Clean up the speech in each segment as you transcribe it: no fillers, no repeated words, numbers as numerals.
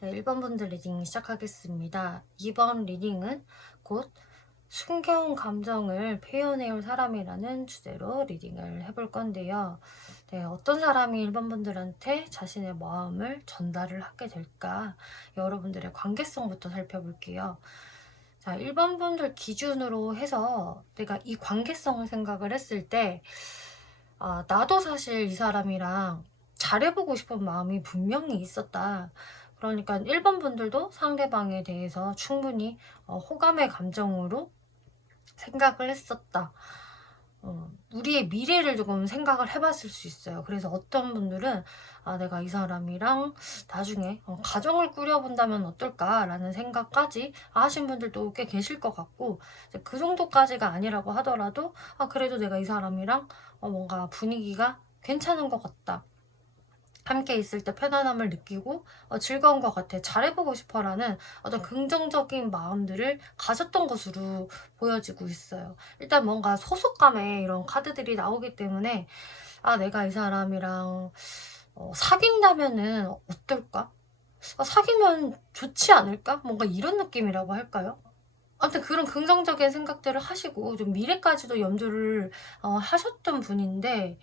네, 1번 분들 리딩 시작하겠습니다. 이번 리딩은 곧 숨겨온 감정을 표현해올 사람이라는 주제로 리딩을 해볼 건데요. 네, 어떤 사람이 1번 분들한테 자신의 마음을 전달을 하게 될까? 여러분들의 관계성부터 살펴볼게요. 자, 1번 분들 기준으로 해서 내가 이 관계성을 생각을 했을 때 나도 사실 이 사람이랑 잘해보고 싶은 마음이 분명히 있었다. 그러니까 1번 분들도 상대방에 대해서 충분히 호감의 감정으로 생각을 했었다. 우리의 미래를 조금 생각을 해봤을 수 있어요. 그래서 어떤 분들은 내가 이 사람이랑 나중에 가정을 꾸려본다면 어떨까라는 생각까지 하신 분들도 꽤 계실 것 같고, 그 정도까지가 아니라고 하더라도 그래도 내가 이 사람이랑 뭔가 분위기가 괜찮은 것 같다. 함께 있을 때 편안함을 느끼고 즐거운 것 같아. 잘해보고 싶어라는 어떤 긍정적인 마음들을 가졌던 것으로 보여지고 있어요. 일단 뭔가 소속감에 이런 카드들이 나오기 때문에 내가 이 사람이랑 사귄다면은 어떨까? 사귀면 좋지 않을까? 뭔가 이런 느낌이라고 할까요? 아무튼 그런 긍정적인 생각들을 하시고 좀 미래까지도 염두를 하셨던 분인데,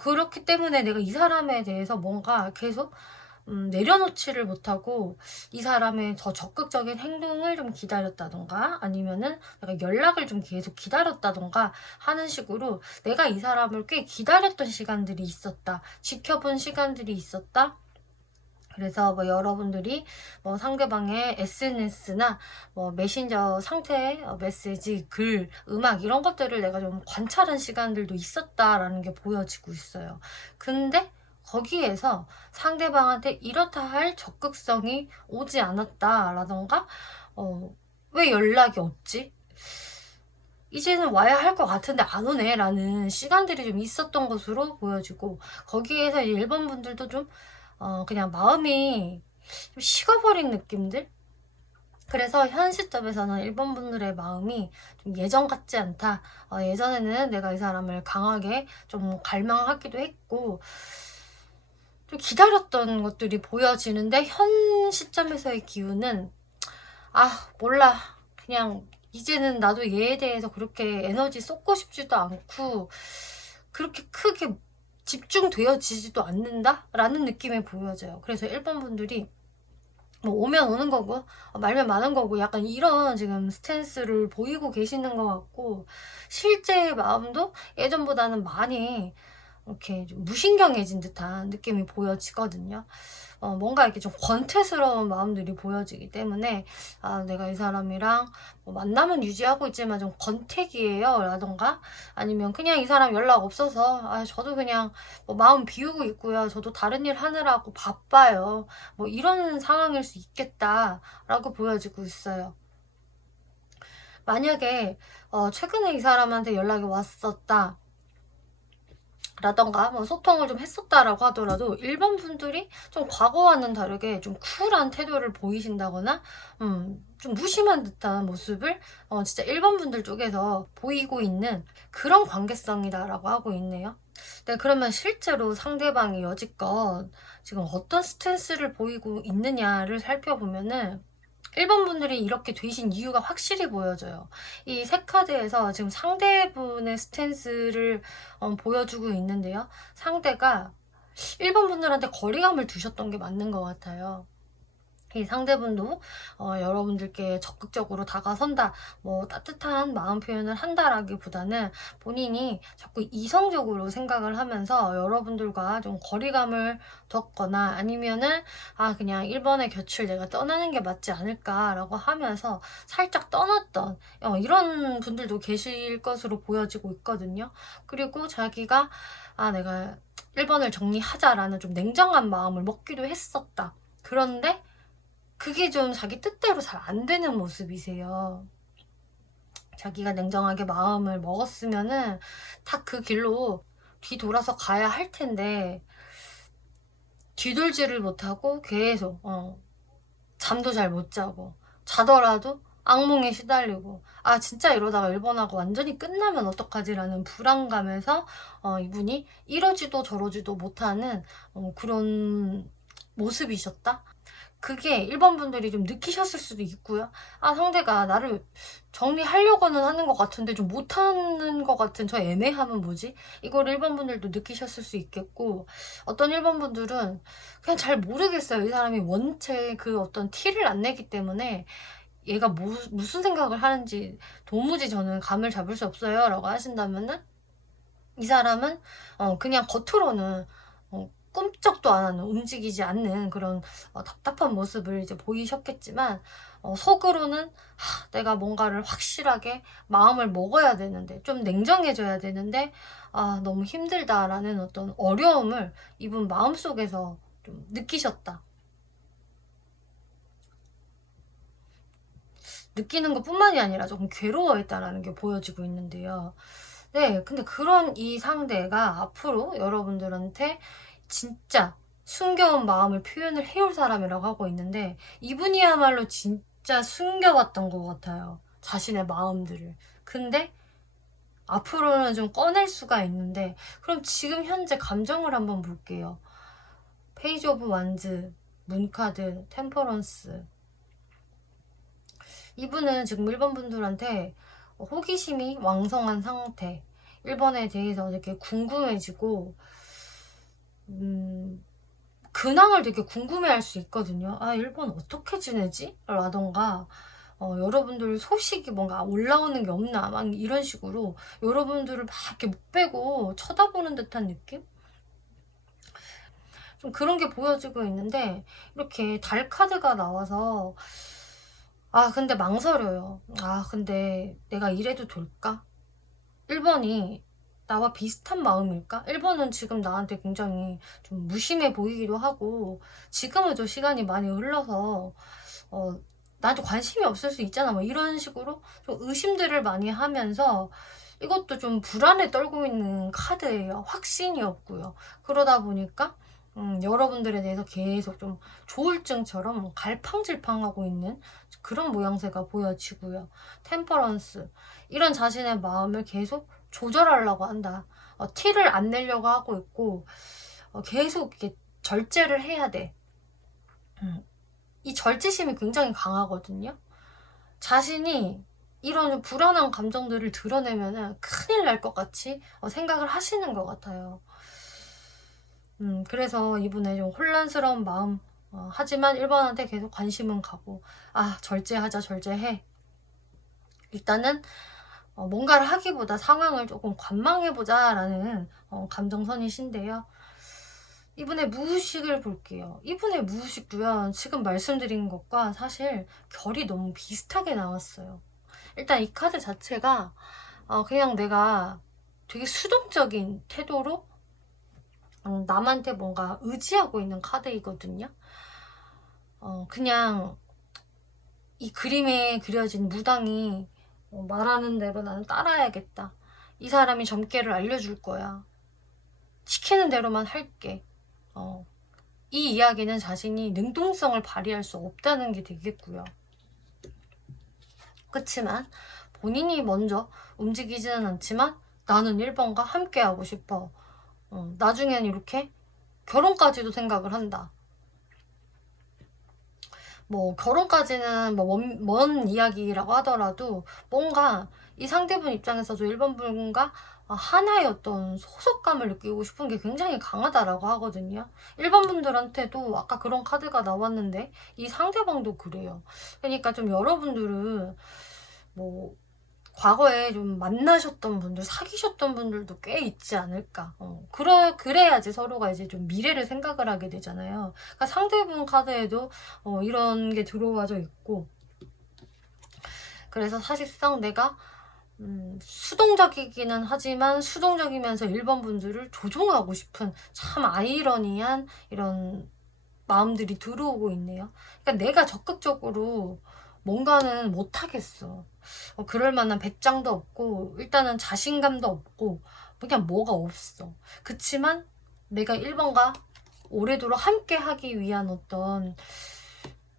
그렇기 때문에 내가 이 사람에 대해서 뭔가 계속 내려놓지를 못하고 이 사람의 더 적극적인 행동을 좀 기다렸다던가 아니면은 내가 연락을 좀 계속 기다렸다던가 하는 식으로 내가 이 사람을 꽤 기다렸던 시간들이 있었다. 지켜본 시간들이 있었다. 그래서 뭐 여러분들이 뭐 상대방의 SNS나 뭐 메신저 상태 메시지, 글, 음악 이런 것들을 내가 좀 관찰한 시간들도 있었다라는 게 보여지고 있어요. 근데 거기에서 상대방한테 이렇다 할 적극성이 오지 않았다라던가 왜 연락이 없지? 이제는 와야 할 것 같은데 안 오네 라는 시간들이 좀 있었던 것으로 보여지고, 거기에서 1번 분들도 좀 그냥 마음이 좀 식어버린 느낌들? 그래서 현 시점에서는 1번 분들의 마음이 좀 예전 같지 않다. 예전에는 내가 이 사람을 강하게 좀 갈망하기도 했고 좀 기다렸던 것들이 보여지는데, 현 시점에서의 기운은 몰라, 그냥 이제는 나도 얘에 대해서 그렇게 에너지 쏟고 싶지도 않고 그렇게 크게 집중되어지지도 않는다? 라는 느낌이 보여져요. 그래서 1번 분들이 뭐 오면 오는 거고 말면 마는 거고 약간 이런 지금 스탠스를 보이고 계시는 것 같고, 실제 마음도 예전보다는 많이 이렇게 좀 무신경해진 듯한 느낌이 보여지거든요. 뭔가 이렇게 좀 권태스러운 마음들이 보여지기 때문에 내가 이 사람이랑 뭐 만남은 유지하고 있지만 좀 권태기예요 라던가, 아니면 그냥 이 사람 연락 없어서 저도 그냥 뭐 마음 비우고 있고요, 저도 다른 일 하느라고 바빠요, 뭐 이런 상황일 수 있겠다라고 보여지고 있어요. 만약에 최근에 이 사람한테 연락이 왔었다 라던가 뭐 소통을 좀 했었다라고 하더라도 1번 분들이 좀 과거와는 다르게 좀 쿨한 태도를 보이신다거나 좀 무심한 듯한 모습을 진짜 1번 분들 쪽에서 보이고 있는 그런 관계성이다라고 하고 있네요. 네, 그러면 실제로 상대방이 여지껏 지금 어떤 스탠스를 보이고 있느냐를 살펴보면은 1번 분들이 이렇게 되신 이유가 확실히 보여져요. 이 세 카드에서 지금 상대분의 스탠스를 보여주고 있는데요. 상대가 1번 분들한테 거리감을 두셨던 게 맞는 것 같아요. 이 상대분도 여러분들께 적극적으로 다가선다, 뭐 따뜻한 마음 표현을 한다라기보다는 본인이 자꾸 이성적으로 생각을 하면서 여러분들과 좀 거리감을 뒀거나 아니면은 그냥 1번의 곁을 내가 떠나는 게 맞지 않을까라고 하면서 살짝 떠났던 이런 분들도 계실 것으로 보여지고 있거든요. 그리고 자기가 내가 1번을 정리하자라는 좀 냉정한 마음을 먹기도 했었다. 그런데 그게 좀 자기 뜻대로 잘 안 되는 모습이세요. 자기가 냉정하게 마음을 먹었으면은 딱 그 길로 뒤돌아서 가야 할 텐데 뒤돌지를 못하고 계속 잠도 잘 못 자고, 자더라도 악몽에 시달리고 진짜 이러다가 1번하고 완전히 끝나면 어떡하지라는 불안감에서 이분이 이러지도 저러지도 못하는 그런 모습이셨다? 그게 1번 분들이 좀 느끼셨을 수도 있고요. 아, 상대가 나를 정리하려고는 하는 것 같은데 좀 못하는 것 같은 저 애매함은 뭐지? 이걸 1번 분들도 느끼셨을 수 있겠고, 어떤 1번 분들은 그냥 잘 모르겠어요. 이 사람이 원체 그 어떤 티를 안 내기 때문에 얘가 무슨 생각을 하는지 도무지 저는 감을 잡을 수 없어요 라고 하신다면은, 이 사람은 그냥 겉으로는 꿈쩍도 안 하는, 움직이지 않는 그런 답답한 모습을 이제 보이셨겠지만, 속으로는 내가 뭔가를 확실하게 마음을 먹어야 되는데, 좀 냉정해져야 되는데, 너무 힘들다라는 어떤 어려움을 이분 마음속에서 좀 느끼셨다. 느끼는 것뿐만이 아니라 조금 괴로워했다라는 게 보여지고 있는데요. 네, 근데 그런 이 상대가 앞으로 여러분들한테 진짜 숨겨온 마음을 표현을 해올 사람이라고 하고 있는데, 이분이야말로 진짜 숨겨왔던 것 같아요. 자신의 마음들을. 근데 앞으로는 좀 꺼낼 수가 있는데, 그럼 지금 현재 감정을 한번 볼게요. 페이지 오브 완즈, 문카드, 템퍼런스. 이분은 지금 1번 분들한테 호기심이 왕성한 상태, 1번에 대해서 되게 궁금해지고, 근황을 되게 궁금해할 수 있거든요. 1번 어떻게 지내지? 라던가, 여러분들 소식이 뭔가 올라오는 게 없나? 막 이런 식으로 여러분들을 막 이렇게 못 빼고 쳐다보는 듯한 느낌? 좀 그런 게 보여지고 있는데, 이렇게 달 카드가 나와서, 근데 망설여요. 근데 내가 이래도 될까? 1번이 나와 비슷한 마음일까? 1번은 지금 나한테 굉장히 좀 무심해 보이기도 하고, 지금은 좀 시간이 많이 흘러서 나한테 관심이 없을 수 있잖아, 뭐 이런 식으로 좀 의심들을 많이 하면서, 이것도 좀 불안에 떨고 있는 카드예요. 확신이 없고요. 그러다 보니까 여러분들에 대해서 계속 좀 조울증처럼 갈팡질팡하고 있는 그런 모양새가 보여지고요. 템퍼런스, 이런 자신의 마음을 계속 조절하려고 한다. 티를 안 내려고 하고 있고, 계속 이렇게 절제를 해야 돼. 이 절제심이 굉장히 강하거든요. 자신이 이런 불안한 감정들을 드러내면은 큰일 날 것 같이 생각을 하시는 것 같아요. 그래서 이분의 좀 혼란스러운 마음, 하지만 1번한테 계속 관심은 가고, 절제하자, 절제해. 일단은 뭔가를 하기보다 상황을 조금 관망해보자 라는 감정선이신데요. 이분의 무의식을 볼게요. 이분의 무의식도요, 지금 말씀드린 것과 사실 결이 너무 비슷하게 나왔어요. 일단 이 카드 자체가 그냥 내가 되게 수동적인 태도로 남한테 뭔가 의지하고 있는 카드이거든요. 그냥 이 그림에 그려진 무당이 말하는 대로 나는 따라야겠다. 이 사람이 점괘를 알려줄 거야. 시키는 대로만 할게. 이 이야기는 자신이 능동성을 발휘할 수 없다는 게 되겠고요. 그치만 본인이 먼저 움직이지는 않지만 나는 1번과 함께 하고 싶어. 나중엔 이렇게 결혼까지도 생각을 한다. 뭐 결혼까지는 뭐 먼 이야기라고 하더라도 뭔가 이 상대분 입장에서도 1번 분과 하나의 어떤 소속감을 느끼고 싶은 게 굉장히 강하다라고 하거든요. 1번 분들한테도 아까 그런 카드가 나왔는데 이 상대방도 그래요. 그러니까 좀 여러분들은 뭐 과거에 좀 만나셨던 분들, 사귀셨던 분들도 꽤 있지 않을까. 그래야지 서로가 이제 좀 미래를 생각을 하게 되잖아요. 그러니까 상대분 카드에도 이런 게 들어와져 있고, 그래서 사실상 내가 수동적이기는 하지만 수동적이면서 1번 분들을 조종하고 싶은 참 아이러니한 이런 마음들이 들어오고 있네요. 그러니까 내가 적극적으로 뭔가는 못하겠어. 그럴 만한 배짱도 없고, 일단은 자신감도 없고, 그냥 뭐가 없어. 그치만 내가 1번과 오래도록 함께 하기 위한 어떤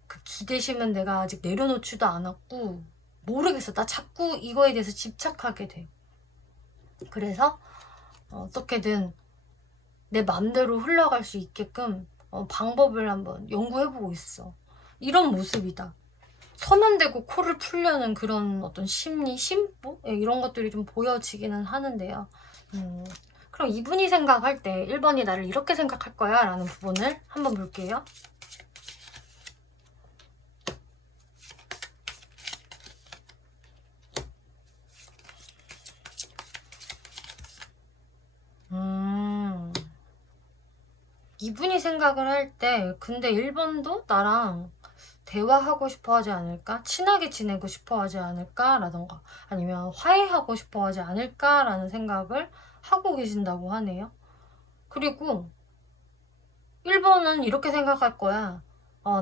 그 기대심은 내가 아직 내려놓지도 않았고, 모르겠어. 나 자꾸 이거에 대해서 집착하게 돼. 그래서 어떻게든 내 맘대로 흘러갈 수 있게끔 방법을 한번 연구해보고 있어. 이런 모습이다. 서면대고 코를 풀려는 그런 어떤 심리, 심보? 이런 것들이 좀 보여지기는 하는데요. 그럼 이분이 생각할 때 1번이 나를 이렇게 생각할 거야 라는 부분을 한번 볼게요. 이분이 생각을 할 때 근데 1번도 나랑 대화하고 싶어 하지 않을까? 친하게 지내고 싶어 하지 않을까? 라던가 아니면 화해하고 싶어 하지 않을까? 라는 생각을 하고 계신다고 하네요. 그리고 1번은 이렇게 생각할 거야.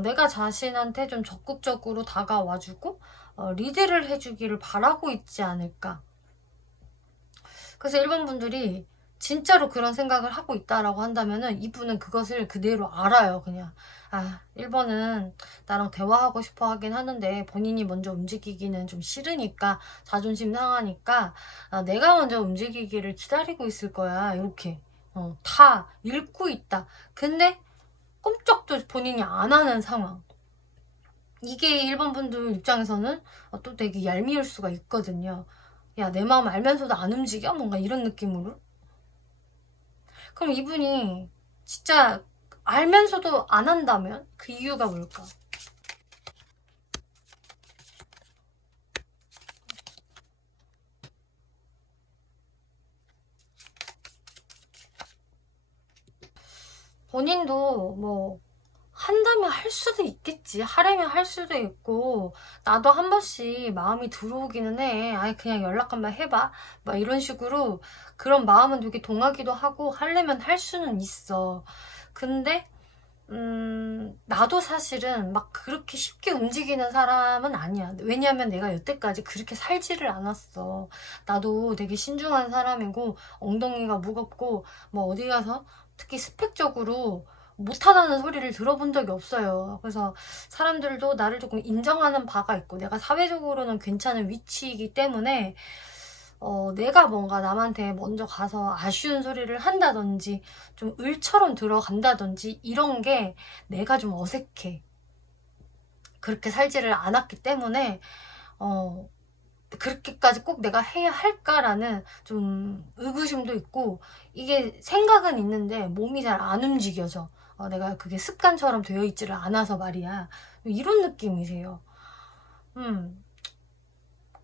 내가 자신한테 좀 적극적으로 다가와주고 리드를 해주기를 바라고 있지 않을까. 그래서 1번 분들이 진짜로 그런 생각을 하고 있다라고 한다면은 이분은 그것을 그대로 알아요. 그냥 1번은 나랑 대화하고 싶어 하긴 하는데 본인이 먼저 움직이기는 좀 싫으니까 자존심 상하니까 내가 먼저 움직이기를 기다리고 있을 거야. 이렇게 다 읽고 있다. 근데 꼼짝도 본인이 안 하는 상황. 이게 1번 분들 입장에서는 또 되게 얄미울 수가 있거든요. 야, 내 마음 알면서도 안 움직여? 뭔가 이런 느낌으로. 그럼 이분이 진짜 알면서도 안 한다면 그 이유가 뭘까? 본인도 뭐 한다면 할 수도 있겠지. 하려면 할 수도 있고 나도 한 번씩 마음이 들어오기는 해. 아니 그냥 연락 한번 해봐. 막 이런 식으로 그런 마음은 되게 동하기도 하고 하려면 할 수는 있어. 근데 나도 사실은 막 그렇게 쉽게 움직이는 사람은 아니야. 왜냐면 내가 여태까지 그렇게 살지를 않았어. 나도 되게 신중한 사람이고 엉덩이가 무겁고 뭐 어디 가서 특히 스펙적으로 못하다는 소리를 들어본 적이 없어요. 그래서 사람들도 나를 조금 인정하는 바가 있고 내가 사회적으로는 괜찮은 위치이기 때문에 내가 뭔가 남한테 먼저 가서 아쉬운 소리를 한다든지 좀 을처럼 들어간다든지 이런 게 내가 좀 어색해. 그렇게 살지를 않았기 때문에 그렇게까지 꼭 내가 해야 할까라는 좀 의구심도 있고 이게 생각은 있는데 몸이 잘 안 움직여져. 내가 그게 습관처럼 되어 있지를 않아서 말이야. 이런 느낌이세요.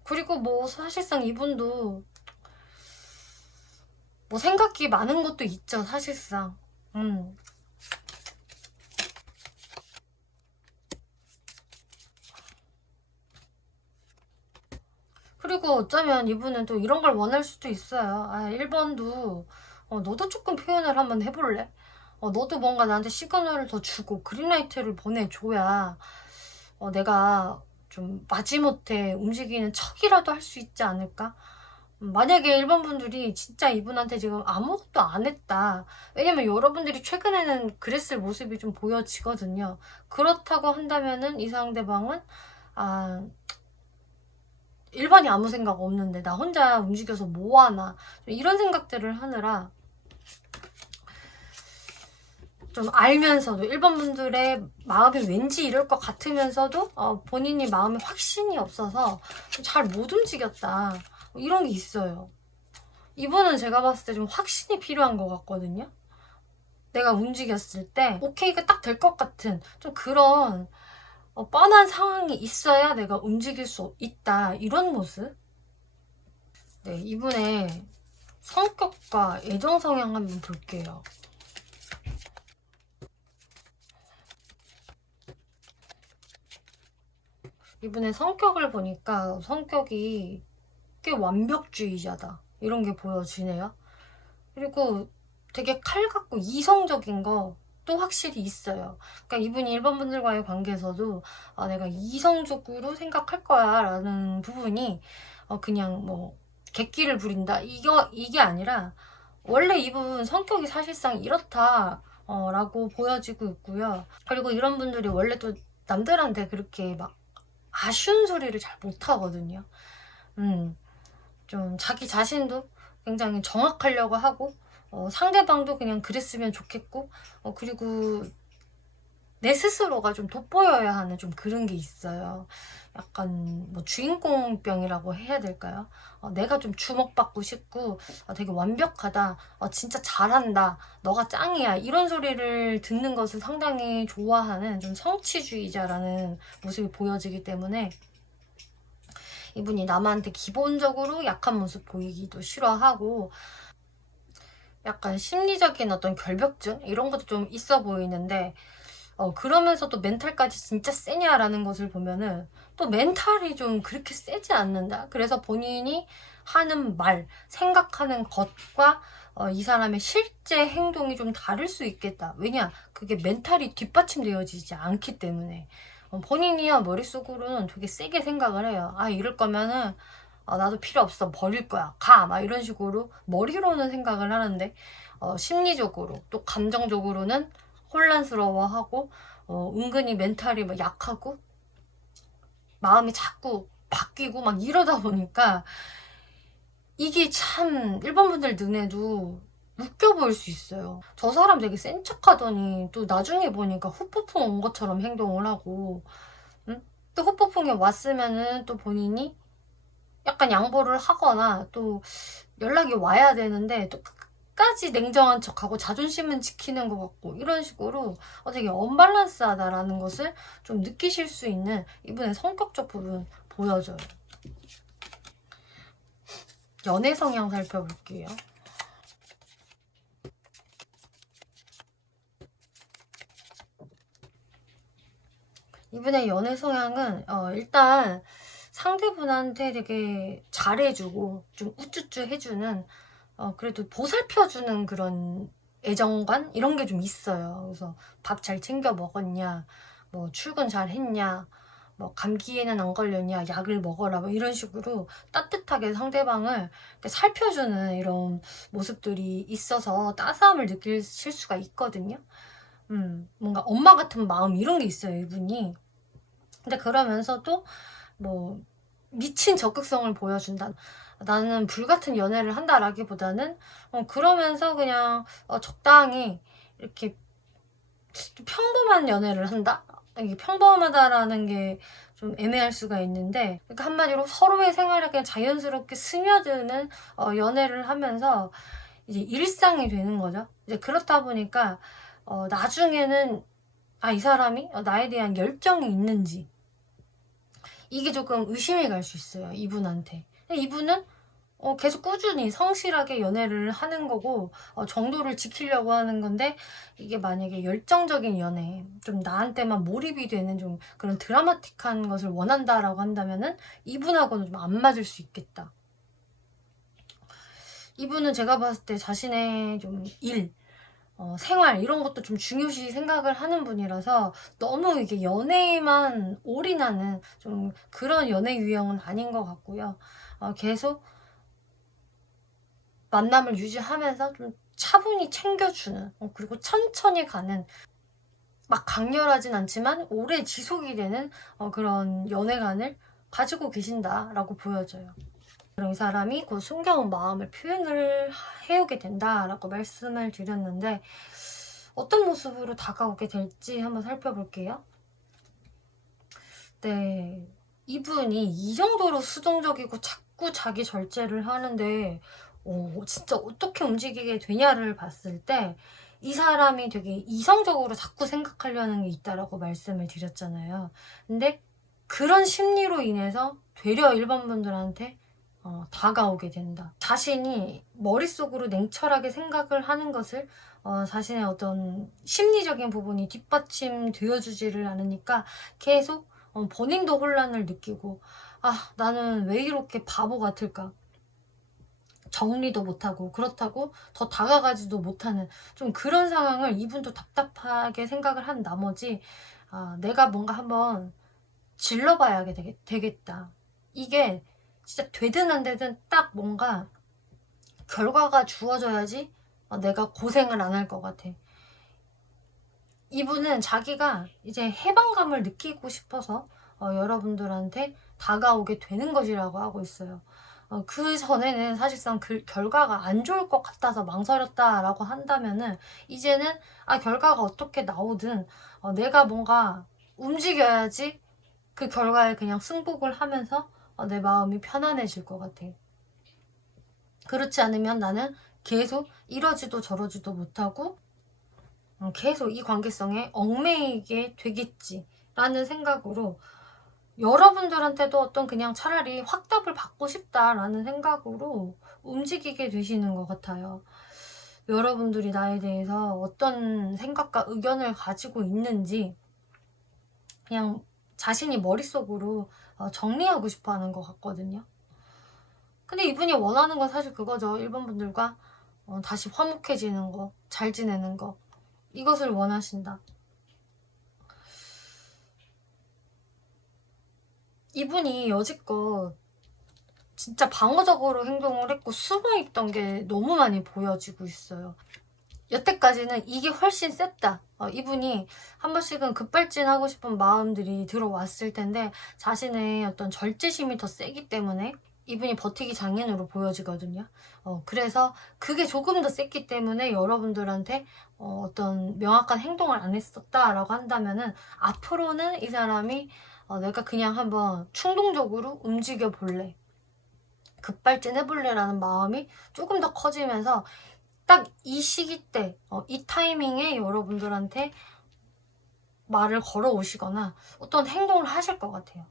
그리고 뭐 사실상 이분도 뭐 생각이 많은 것도 있죠, 사실상. 그리고 어쩌면 이분은 또 이런 걸 원할 수도 있어요. 1번도 너도 조금 표현을 한번 해볼래? 너도 뭔가 나한테 시그널을 더 주고 그린라이트를 보내줘야 내가 좀 마지못해 움직이는 척이라도 할 수 있지 않을까? 만약에 1번 분들이 진짜 이분한테 지금 아무것도 안 했다. 왜냐면 여러분들이 최근에는 그랬을 모습이 좀 보여지거든요. 그렇다고 한다면은 이 상대방은 1번이 아무 생각 없는데 나 혼자 움직여서 뭐하나 이런 생각들을 하느라 좀 알면서도 1번 분들의 마음이 왠지 이럴 것 같으면서도 본인이 마음에 확신이 없어서 잘 못 움직였다 이런 게 있어요. 이분은 제가 봤을 때 좀 확신이 필요한 것 같거든요. 내가 움직였을 때 오케이가 딱 될 것 같은 좀 그런 뻔한 상황이 있어야 내가 움직일 수 있다 이런 모습. 네, 이분의 성격과 애정 성향 한번 볼게요. 이분의 성격을 보니까 성격이 꽤 완벽주의자다 이런 게 보여지네요. 그리고 되게 칼 같고 이성적인 거 또 확실히 있어요. 그러니까 이분이 1번 분들과의 관계에서도 내가 이성적으로 생각할 거야 라는 부분이 그냥 뭐 객기를 부린다 이게 아니라 원래 이분 성격이 사실상 이렇다 라고 보여지고 있고요. 그리고 이런 분들이 원래 또 남들한테 그렇게 막 아쉬운 소리를 잘 못하거든요. 좀 자기 자신도 굉장히 정확하려고 하고 상대방도 그냥 그랬으면 좋겠고 그리고 내 스스로가 좀 돋보여야 하는 좀 그런 게 있어요. 약간 뭐 주인공병이라고 해야 될까요? 내가 좀 주목받고 싶고 되게 완벽하다, 진짜 잘한다, 너가 짱이야, 이런 소리를 듣는 것을 상당히 좋아하는 좀 성취주의자라는 모습이 보여지기 때문에 이분이 남한테 기본적으로 약한 모습 보이기도 싫어하고, 약간 심리적인 어떤 결벽증 이런 것도 좀 있어 보이는데, 그러면서도 멘탈까지 진짜 세냐라는 것을 보면은 또 멘탈이 좀 그렇게 세지 않는다. 그래서 본인이 하는 말, 생각하는 것과 이 사람의 실제 행동이 좀 다를 수 있겠다. 왜냐? 그게 멘탈이 뒷받침되어지지 않기 때문에. 본인이야 머릿속으로는 되게 세게 생각을 해요. 아, 이럴 거면은 나도 필요 없어, 버릴 거야, 가, 막 이런 식으로 머리로는 생각을 하는데, 심리적으로 또 감정적으로는 혼란스러워하고, 은근히 멘탈이 막 약하고 마음이 자꾸 바뀌고 막 이러다 보니까 이게 참 일반 분들 눈에도 웃겨 보일 수 있어요. 저 사람 되게 센 척하더니 또 나중에 보니까 후폭풍 온 것처럼 행동을 하고, 응? 또 후폭풍이 왔으면은 또 본인이 약간 양보를 하거나 또 연락이 와야 되는데 또 끝까지 냉정한 척하고 자존심은 지키는 것 같고, 이런 식으로 되게 언밸런스하다라는 것을 좀 느끼실 수 있는 이분의 성격적 부분 보여줘요. 연애 성향 살펴볼게요. 이분의 연애 성향은 일단 상대분한테 되게 잘해주고 좀 우쭈쭈 해주는, 그래도 보살펴주는 그런 애정관 이런 게 좀 있어요. 그래서 밥 잘 챙겨 먹었냐, 뭐 출근 잘 했냐, 뭐 감기에는 안 걸렸냐, 약을 먹어라, 뭐 이런 식으로 따뜻하게 상대방을 이렇게 살펴주는 이런 모습들이 있어서 따스함을 느끼실 수가 있거든요. 뭔가 엄마 같은 마음 이런 게 있어요, 이분이. 근데 그러면서도 뭐 미친 적극성을 보여준다, 나는 불같은 연애를 한다라기보다는 그러면서 그냥 적당히 이렇게 평범한 연애를 한다? 이게 평범하다라는 게 좀 애매할 수가 있는데, 그러니까 한마디로 서로의 생활에 그냥 자연스럽게 스며드는 연애를 하면서 이제 일상이 되는 거죠. 이제 그렇다 보니까 나중에는 이 사람이 나에 대한 열정이 있는지 이게 조금 의심이 갈 수 있어요, 이분한테. 근데 이분은 계속 꾸준히 성실하게 연애를 하는 거고, 정도를 지키려고 하는 건데, 이게 만약에 열정적인 연애, 좀 나한테만 몰입이 되는 좀 그런 드라마틱한 것을 원한다라고 한다면은 이분하고는 좀 안 맞을 수 있겠다. 이분은 제가 봤을 때 자신의 좀 일, 생활 이런 것도 좀 중요시 생각을 하는 분이라서 너무 이게 연애에만 올인하는 좀 그런 연애 유형은 아닌 것 같고요. 계속 만남을 유지하면서 좀 차분히 챙겨주는, 그리고 천천히 가는, 막 강렬하진 않지만 오래 지속이 되는 그런 연애관을 가지고 계신다라고 보여져요. 그럼 이 사람이 그 숨겨온 마음을 표현을 해오게 된다라고 말씀을 드렸는데, 어떤 모습으로 다가오게 될지 한번 살펴볼게요. 네, 이분이 이 정도로 수동적이고 자꾸 자기 절제를 하는데 진짜 어떻게 움직이게 되냐를 봤을 때 이 사람이 되게 이성적으로 자꾸 생각하려는 게 있다라고 말씀을 드렸잖아요. 근데 그런 심리로 인해서 되려 일반 분들한테 다가오게 된다. 자신이 머릿속으로 냉철하게 생각을 하는 것을 자신의 어떤 심리적인 부분이 뒷받침 되어주지를 않으니까 계속 본인도 혼란을 느끼고, 나는 왜 이렇게 바보 같을까? 정리도 못하고 그렇다고 더 다가가지도 못하는 좀 그런 상황을 이분도 답답하게 생각을 한 나머지, 내가 뭔가 한번 질러봐야 되겠다. 이게 진짜 되든 안 되든 딱 뭔가 결과가 주어져야지 내가 고생을 안 할 것 같아. 이분은 자기가 이제 해방감을 느끼고 싶어서 여러분들한테 다가오게 되는 것이라고 하고 있어요. 그 전에는 사실상 그 결과가 안 좋을 것 같아서 망설였다라고 한다면은 이제는 결과가 어떻게 나오든 내가 뭔가 움직여야지 그 결과에 그냥 승복을 하면서 내 마음이 편안해질 것 같아. 그렇지 않으면 나는 계속 이러지도 저러지도 못하고 계속 이 관계성에 얽매이게 되겠지 라는 생각으로, 여러분들한테도 어떤 그냥 차라리 확답을 받고 싶다라는 생각으로 움직이게 되시는 것 같아요. 여러분들이 나에 대해서 어떤 생각과 의견을 가지고 있는지 그냥 자신이 머릿속으로 정리하고 싶어 하는 것 같거든요. 근데 이분이 원하는 건 사실 그거죠. 1번 분들과 다시 화목해지는 거, 잘 지내는 거, 이것을 원하신다. 이분이 여지껏 진짜 방어적으로 행동을 했고 숨어있던 게 너무 많이 보여지고 있어요. 여태까지는 이게 훨씬 셌다. 이분이 한 번씩은 급발진하고 싶은 마음들이 들어왔을 텐데 자신의 어떤 절제심이 더 세기 때문에 이분이 버티기 장인으로 보여지거든요. 그래서 그게 조금 더 셌기 때문에 여러분들한테 어떤 명확한 행동을 안 했었다라고 한다면은 앞으로는 이 사람이 내가 그냥 한번 충동적으로 움직여 볼래, 급발진 해볼래라는 마음이 조금 더 커지면서 딱 이 시기 때, 이 타이밍에 여러분들한테 말을 걸어오시거나 어떤 행동을 하실 것 같아요.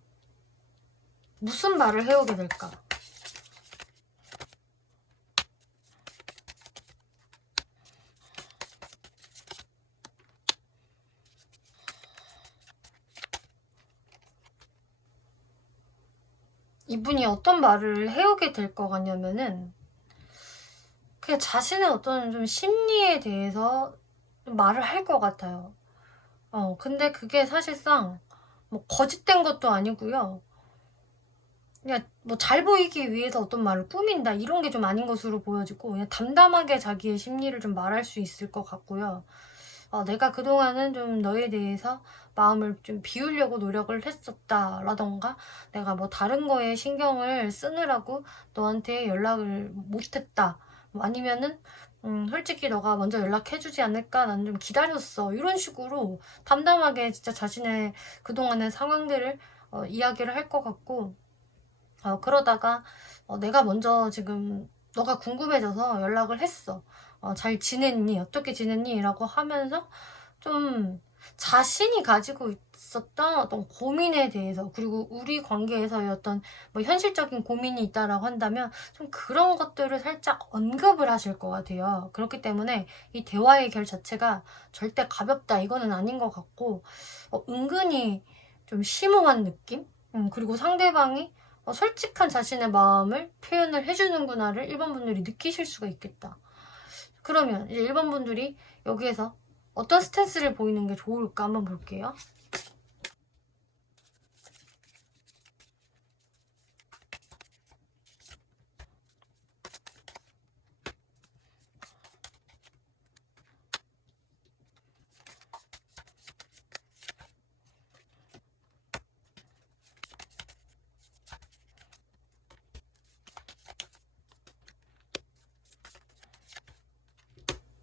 무슨 말을 해오게 될까? 이분이 어떤 말을 해오게 될 것 같냐면은 그냥 자신의 어떤 좀 심리에 대해서 말을 할 것 같아요. 근데 그게 사실상 뭐 거짓된 것도 아니고요. 그냥 뭐 잘 보이기 위해서 어떤 말을 꾸민다 이런 게 좀 아닌 것으로 보여지고 그냥 담담하게 자기의 심리를 좀 말할 수 있을 것 같고요. 내가 그동안은 좀 너에 대해서 마음을 좀 비우려고 노력을 했었다 라던가 내가 뭐 다른 거에 신경을 쓰느라고 너한테 연락을 못했다, 뭐 아니면은 솔직히 너가 먼저 연락해주지 않을까 난 좀 기다렸어, 이런 식으로 담담하게 진짜 자신의 그동안의 상황들을 이야기를 할 것 같고, 그러다가 내가 먼저 지금 너가 궁금해져서 연락을 했어. 잘 지냈니? 어떻게 지냈니? 라고 하면서 좀 자신이 가지고 있었던 어떤 고민에 대해서, 그리고 우리 관계에서의 어떤 뭐 현실적인 고민이 있다라고 한다면 좀 그런 것들을 살짝 언급을 하실 것 같아요. 그렇기 때문에 이 대화의 결 자체가 절대 가볍다 이거는 아닌 것 같고, 은근히 좀 심오한 느낌? 그리고 상대방이 솔직한 자신의 마음을 표현을 해주는구나를 1번 분들이 느끼실 수가 있겠다. 그러면 이제 1번 분들이 여기에서 어떤 스탠스를 보이는 게 좋을까 한번 볼게요.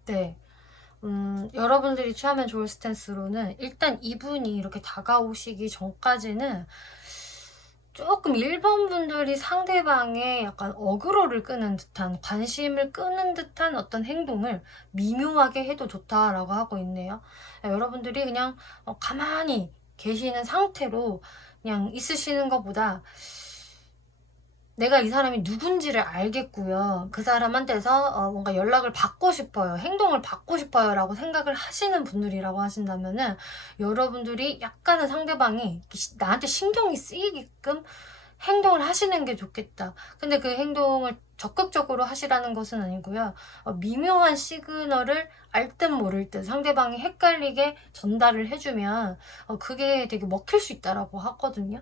네. 여러분들이 취하면 좋을 스탠스로는 일단 이분이 이렇게 다가오시기 전까지는 조금 1번 분들이 상대방의 약간 어그로를 끄는 듯한, 관심을 끄는 듯한 어떤 행동을 미묘하게 해도 좋다라고 하고 있네요. 여러분들이 그냥 가만히 계시는 상태로 그냥 있으시는 것보다 내가 이 사람이 누군지를 알겠고요. 그 사람한테서 뭔가 연락을 받고 싶어요. 행동을 받고 싶어요. 라고 생각을 하시는 분들이라고 하신다면은 여러분들이 약간은 상대방이 나한테 신경이 쓰이게끔 행동을 하시는 게 좋겠다. 근데 그 행동을 적극적으로 하시라는 것은 아니고요. 미묘한 시그널을 알 듯 모를 듯 상대방이 헷갈리게 전달을 해주면 그게 되게 먹힐 수 있다라고 하거든요.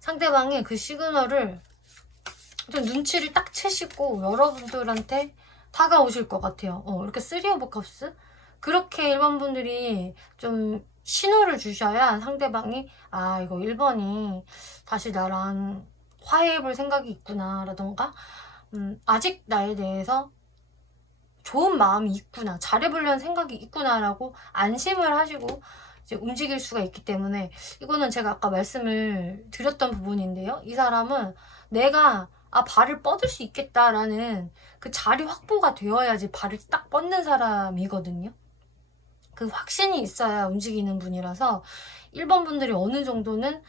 상대방이 그 시그널을 좀 눈치를 딱 채시고 여러분들한테 다가오실 것 같아요. 이렇게 3 오브 컵스? 그렇게 1번 분들이 좀 신호를 주셔야 상대방이 이거 1번이 다시 나랑 화해해볼 생각이 있구나 라던가 아직 나에 대해서 좋은 마음이 있구나, 잘해보려는 생각이 있구나라고 안심을 하시고 이제 움직일 수가 있기 때문에, 이거는 제가 아까 말씀을 드렸던 부분인데요. 이 사람은 내가 발을 뻗을 수 있겠다라는 그 자리 확보가 되어야지 발을 딱 뻗는 사람이거든요. 그 확신이 있어야 움직이는 분이라서 1번 분들이 어느 정도는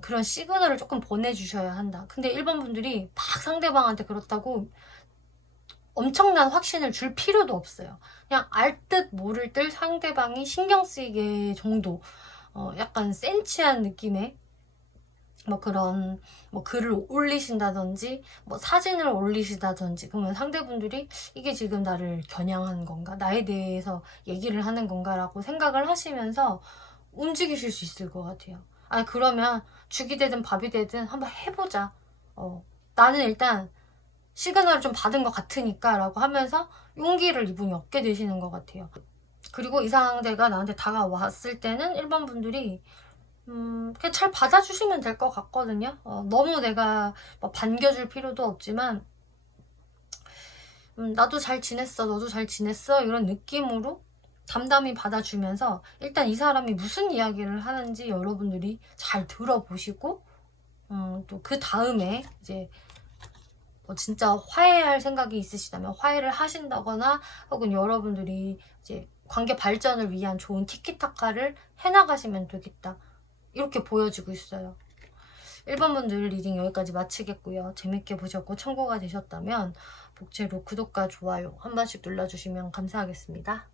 그런 시그널을 조금 보내주셔야 한다. 근데 1번 분들이 막 상대방한테 그렇다고 엄청난 확신을 줄 필요도 없어요. 그냥 알 듯 모를 듯 상대방이 신경 쓰이게 정도, 약간 센치한 느낌의 그런 글을 올리신다든지 사진을 올리시다든지, 그러면 상대분들이 이게 지금 나를 겨냥한 건가, 나에 대해서 얘기를 하는 건가 라고 생각을 하시면서 움직이실 수 있을 것 같아요. 그러면 죽이 되든 밥이 되든 한번 해보자. 나는 일단 시그널을 좀 받은 것 같으니까 라고 하면서 용기를 이분이 얻게 되시는 것 같아요. 그리고 이 상대가 나한테 다가왔을 때는 1번 분들이 그냥 잘 받아주시면 될 것 같거든요. 너무 내가 반겨줄 필요도 없지만 나도 잘 지냈어, 너도 잘 지냈어, 이런 느낌으로 담담히 받아주면서 일단 이 사람이 무슨 이야기를 하는지 여러분들이 잘 들어보시고, 또 그 다음에 이제 진짜 화해할 생각이 있으시다면 화해를 하신다거나, 혹은 여러분들이 이제 관계 발전을 위한 좋은 티키타카를 해나가시면 되겠다, 이렇게 보여지고 있어요. 1번 분들 리딩 여기까지 마치겠고요. 재밌게 보셨고 참고가 되셨다면 복채로 구독과 좋아요 한 번씩 눌러주시면 감사하겠습니다.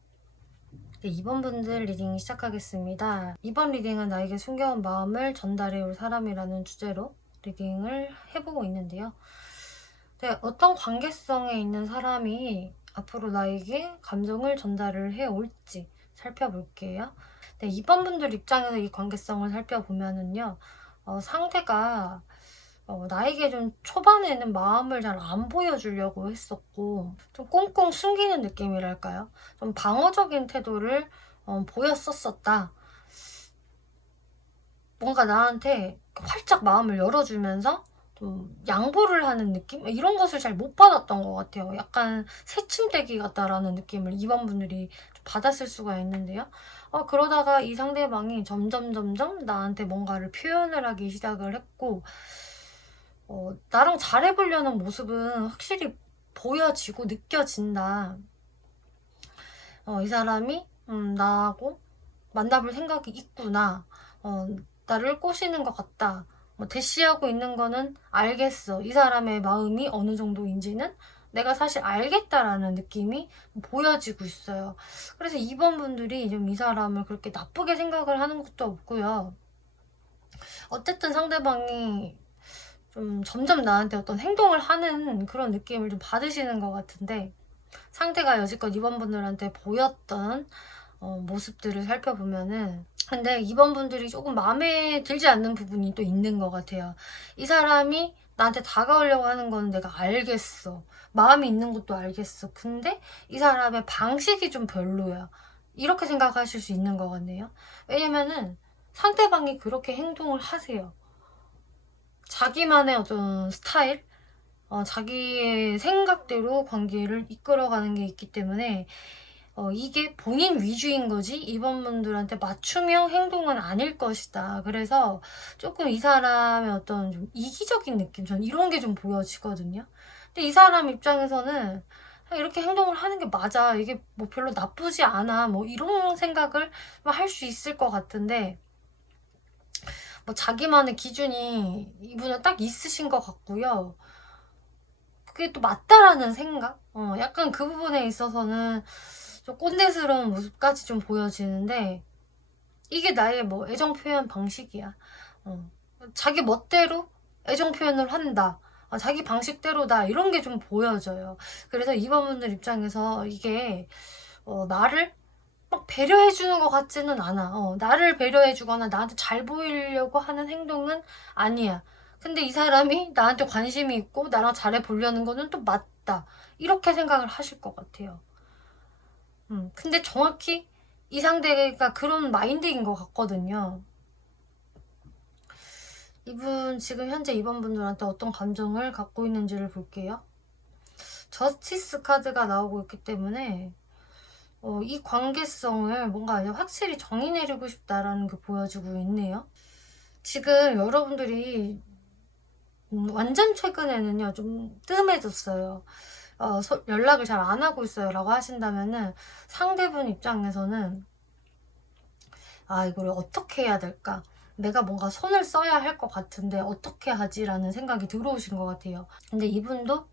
네, 2번 분들 리딩 시작하겠습니다. 2번 리딩은 나에게 숨겨온 마음을 전달해올 사람이라는 주제로 리딩을 해보고 있는데요. 네, 어떤 관계성에 있는 사람이 앞으로 나에게 감정을 전달을 해올지 살펴볼게요. 네, 2번 분들 입장에서 이 관계성을 살펴보면은요, 상대가 나에게 좀 초반에는 마음을 잘 안 보여주려고 했었고, 좀 꽁꽁 숨기는 느낌이랄까요? 좀 방어적인 태도를 보였었다. 뭔가 나한테 활짝 마음을 열어주면서 좀 양보를 하는 느낌? 이런 것을 잘 못 받았던 것 같아요. 약간 새침대기 같다라는 느낌을 2번 분들이 좀 받았을 수가 있는데요. 그러다가 이 상대방이 점점 나한테 뭔가를 표현을 하기 시작을 했고, 나랑 잘해보려는 모습은 확실히 보여지고 느껴진다. 이 사람이 나하고 만나볼 생각이 있구나. 나를 꼬시는 것 같다. 대시하고 있는 거는 알겠어. 이 사람의 마음이 어느 정도인지는 내가 사실 알겠다라는 느낌이 보여지고 있어요. 그래서 2번 분들이 좀 이 사람을 그렇게 나쁘게 생각을 하는 것도 없고요. 어쨌든 상대방이 좀 점점 나한테 어떤 행동을 하는 그런 느낌을 좀 받으시는 것 같은데, 상대가 여지껏 2번 분들한테 보였던 모습들을 살펴보면은, 근데 2번 분들이 조금 마음에 들지 않는 부분이 또 있는 것 같아요. 이 사람이 나한테 다가오려고 하는 건 내가 알겠어. 마음이 있는 것도 알겠어. 근데 이 사람의 방식이 좀 별로야. 이렇게 생각하실 수 있는 것 같네요. 왜냐면은 상대방이 그렇게 행동을 하세요. 자기만의 어떤 스타일? 자기의 생각대로 관계를 이끌어가는 게 있기 때문에 이게 본인 위주인 거지 2번 분들한테 맞춤형 행동은 아닐 것이다. 그래서 조금 이 사람의 어떤 좀 이기적인 느낌, 전 이런 게 좀 보여지거든요. 근데 이 사람 입장에서는 이렇게 행동을 하는 게 맞아, 이게 별로 나쁘지 않아, 이런 생각을 할 수 있을 것 같은데, 자기만의 기준이 이분은 딱 있으신 것 같고요. 그게 또 맞다라는 생각? 약간 그 부분에 있어서는 좀 꼰대스러운 모습까지 좀 보여지는데, 이게 나의 애정 표현 방식이야. 자기 멋대로 애정 표현을 한다. 자기 방식대로다. 이런 게 좀 보여져요. 그래서 2번 분들 입장에서 이게 나를 막 배려해주는 것 같지는 않아. 나를 배려해주거나 나한테 잘 보이려고 하는 행동은 아니야. 근데 이 사람이 나한테 관심이 있고 나랑 잘해보려는 거는 또 맞다. 이렇게 생각을 하실 것 같아요. 근데 정확히 이 상대가 그런 마인드인 것 같거든요. 이분 지금 현재 2번 분들한테 어떤 감정을 갖고 있는지를 볼게요. 저스티스 카드가 나오고 있기 때문에 이 관계성을 뭔가 이제 확실히 정의 내리고 싶다라는 게 보여지고 있네요. 지금 여러분들이 완전 최근에는요 좀 뜸해졌어요. 연락을 잘 안 하고 있어요 라고 하신다면은 상대분 입장에서는 이걸 어떻게 해야 될까? 내가 뭔가 손을 써야 할 것 같은데 어떻게 하지? 라는 생각이 들어오신 것 같아요. 근데 이분도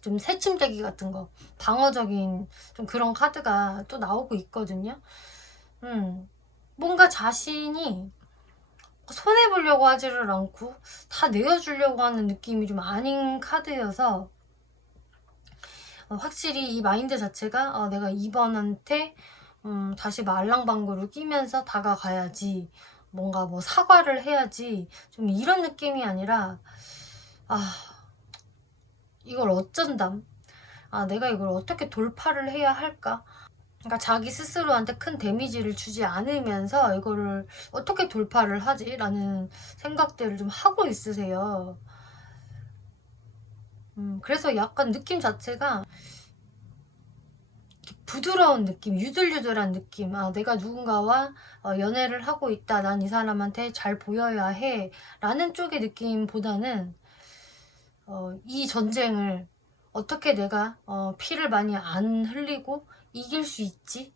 좀 새침대기 같은 거, 방어적인 좀 그런 카드가 또 나오고 있거든요. 뭔가 자신이 손해보려고 하지를 않고 다 내어주려고 하는 느낌이 좀 아닌 카드여서 확실히 이 마인드 자체가 내가 2번한테 다시 말랑방구를 끼면서 다가가야지, 뭔가 뭐 사과를 해야지, 좀 이런 느낌이 아니라 이걸 어쩐담, 내가 이걸 어떻게 돌파를 해야 할까. 그러니까 자기 스스로한테 큰 데미지를 주지 않으면서 이거를 어떻게 돌파를 하지? 라는 생각들을 좀 하고 있으세요. 그래서 약간 느낌 자체가 부드러운 느낌, 유들유들한 느낌. 내가 누군가와 연애를 하고 있다. 난 이 사람한테 잘 보여야 해. 라는 쪽의 느낌보다는 이 전쟁을 어떻게 내가 피를 많이 안 흘리고 이길 수 있지?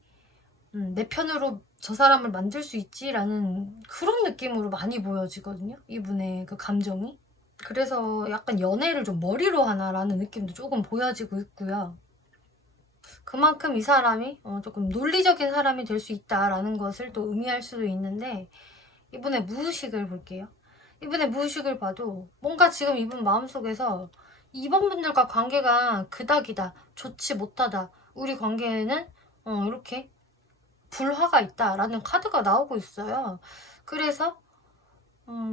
내 편으로 저 사람을 만들 수 있지? 라는 그런 느낌으로 많이 보여지거든요. 이분의 그 감정이. 그래서 약간 연애를 좀 머리로 하나라는 느낌도 조금 보여지고 있고요. 그만큼 이 사람이 조금 논리적인 사람이 될 수 있다라는 것을 또 의미할 수도 있는데, 이분의 무의식을 볼게요. 이분의 무의식을 봐도 뭔가 지금 이분 마음속에서 이번 분들과 관계가 그닥이다, 좋지 못하다, 우리 관계에는 이렇게 불화가 있다라는 카드가 나오고 있어요. 그래서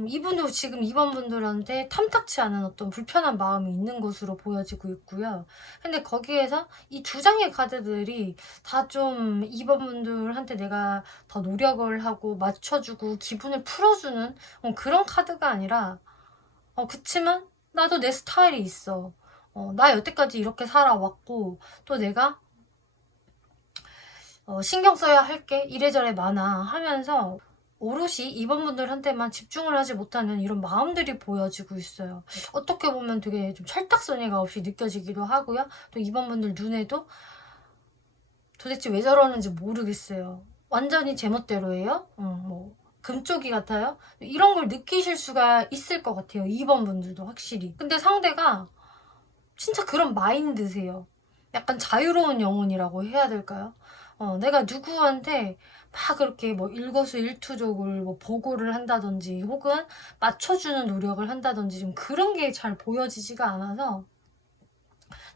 이분도 지금 2번 분들한테 탐탁치 않은 어떤 불편한 마음이 있는 것으로 보여지고 있고요. 근데 거기에서 이 두 장의 카드들이 다 좀 2번 분들한테 내가 더 노력을 하고 맞춰주고 기분을 풀어주는 그런 카드가 아니라 그치만 나도 내 스타일이 있어. 나 여태까지 이렇게 살아왔고 또 내가 신경 써야 할 게 이래저래 많아 하면서 오롯이 2번 분들한테만 집중을 하지 못하는 이런 마음들이 보여지고 있어요. 어떻게 보면 되게 좀 철딱서니가 없이 느껴지기도 하고요. 또 2번 분들 눈에도 도대체 왜 저러는지 모르겠어요. 완전히 제멋대로예요. 뭐 금쪽이 같아요. 이런 걸 느끼실 수가 있을 것 같아요. 2번 분들도 확실히. 근데 상대가 진짜 그런 마인드세요. 약간 자유로운 영혼이라고 해야 될까요? 내가 누구한테 막 그렇게 뭐 일거수일투족을 뭐 보고를 한다든지 혹은 맞춰주는 노력을 한다든지 좀 그런 게 잘 보여지지가 않아서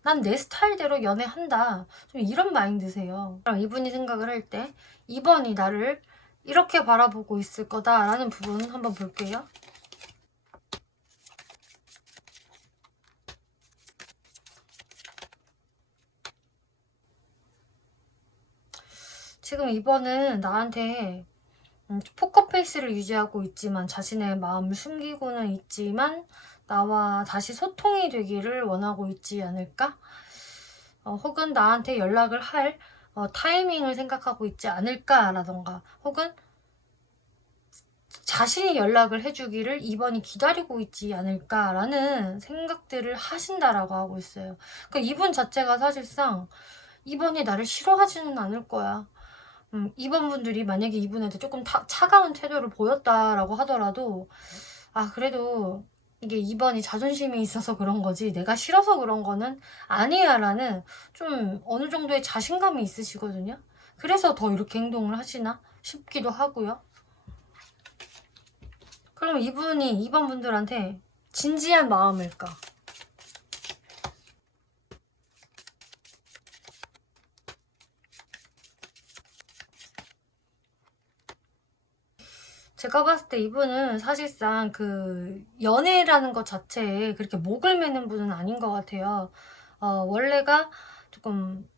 난 내 스타일대로 연애한다. 좀 이런 마인드세요. 그럼 이분이 생각을 할 때 2번이 나를 이렇게 바라보고 있을 거다라는 부분 한번 볼게요. 지금 2번은 나한테 포커페이스를 유지하고 있지만 자신의 마음을 숨기고는 있지만 나와 다시 소통이 되기를 원하고 있지 않을까? 혹은 나한테 연락을 할 타이밍을 생각하고 있지 않을까라던가, 혹은 자신이 연락을 해주기를 2번이 기다리고 있지 않을까라는 생각들을 하신다라고 하고 있어요. 그러니까 이분 자체가 사실상 2번이 나를 싫어하지는 않을 거야. 2번 분들이 만약에 이분한테 조금 차가운 태도를 보였다라고 하더라도 그래도 이게 2번이 자존심이 있어서 그런 거지 내가 싫어서 그런 거는 아니야 라는 좀 어느 정도의 자신감이 있으시거든요. 그래서 더 이렇게 행동을 하시나 싶기도 하고요. 그럼 이분이 2번 분들한테 진지한 마음일까? 제가 봤을 때 이분은 사실상 그 연애라는 것 자체에 그렇게 목을 매는 분은 아닌 것 같아요. 원래가 조금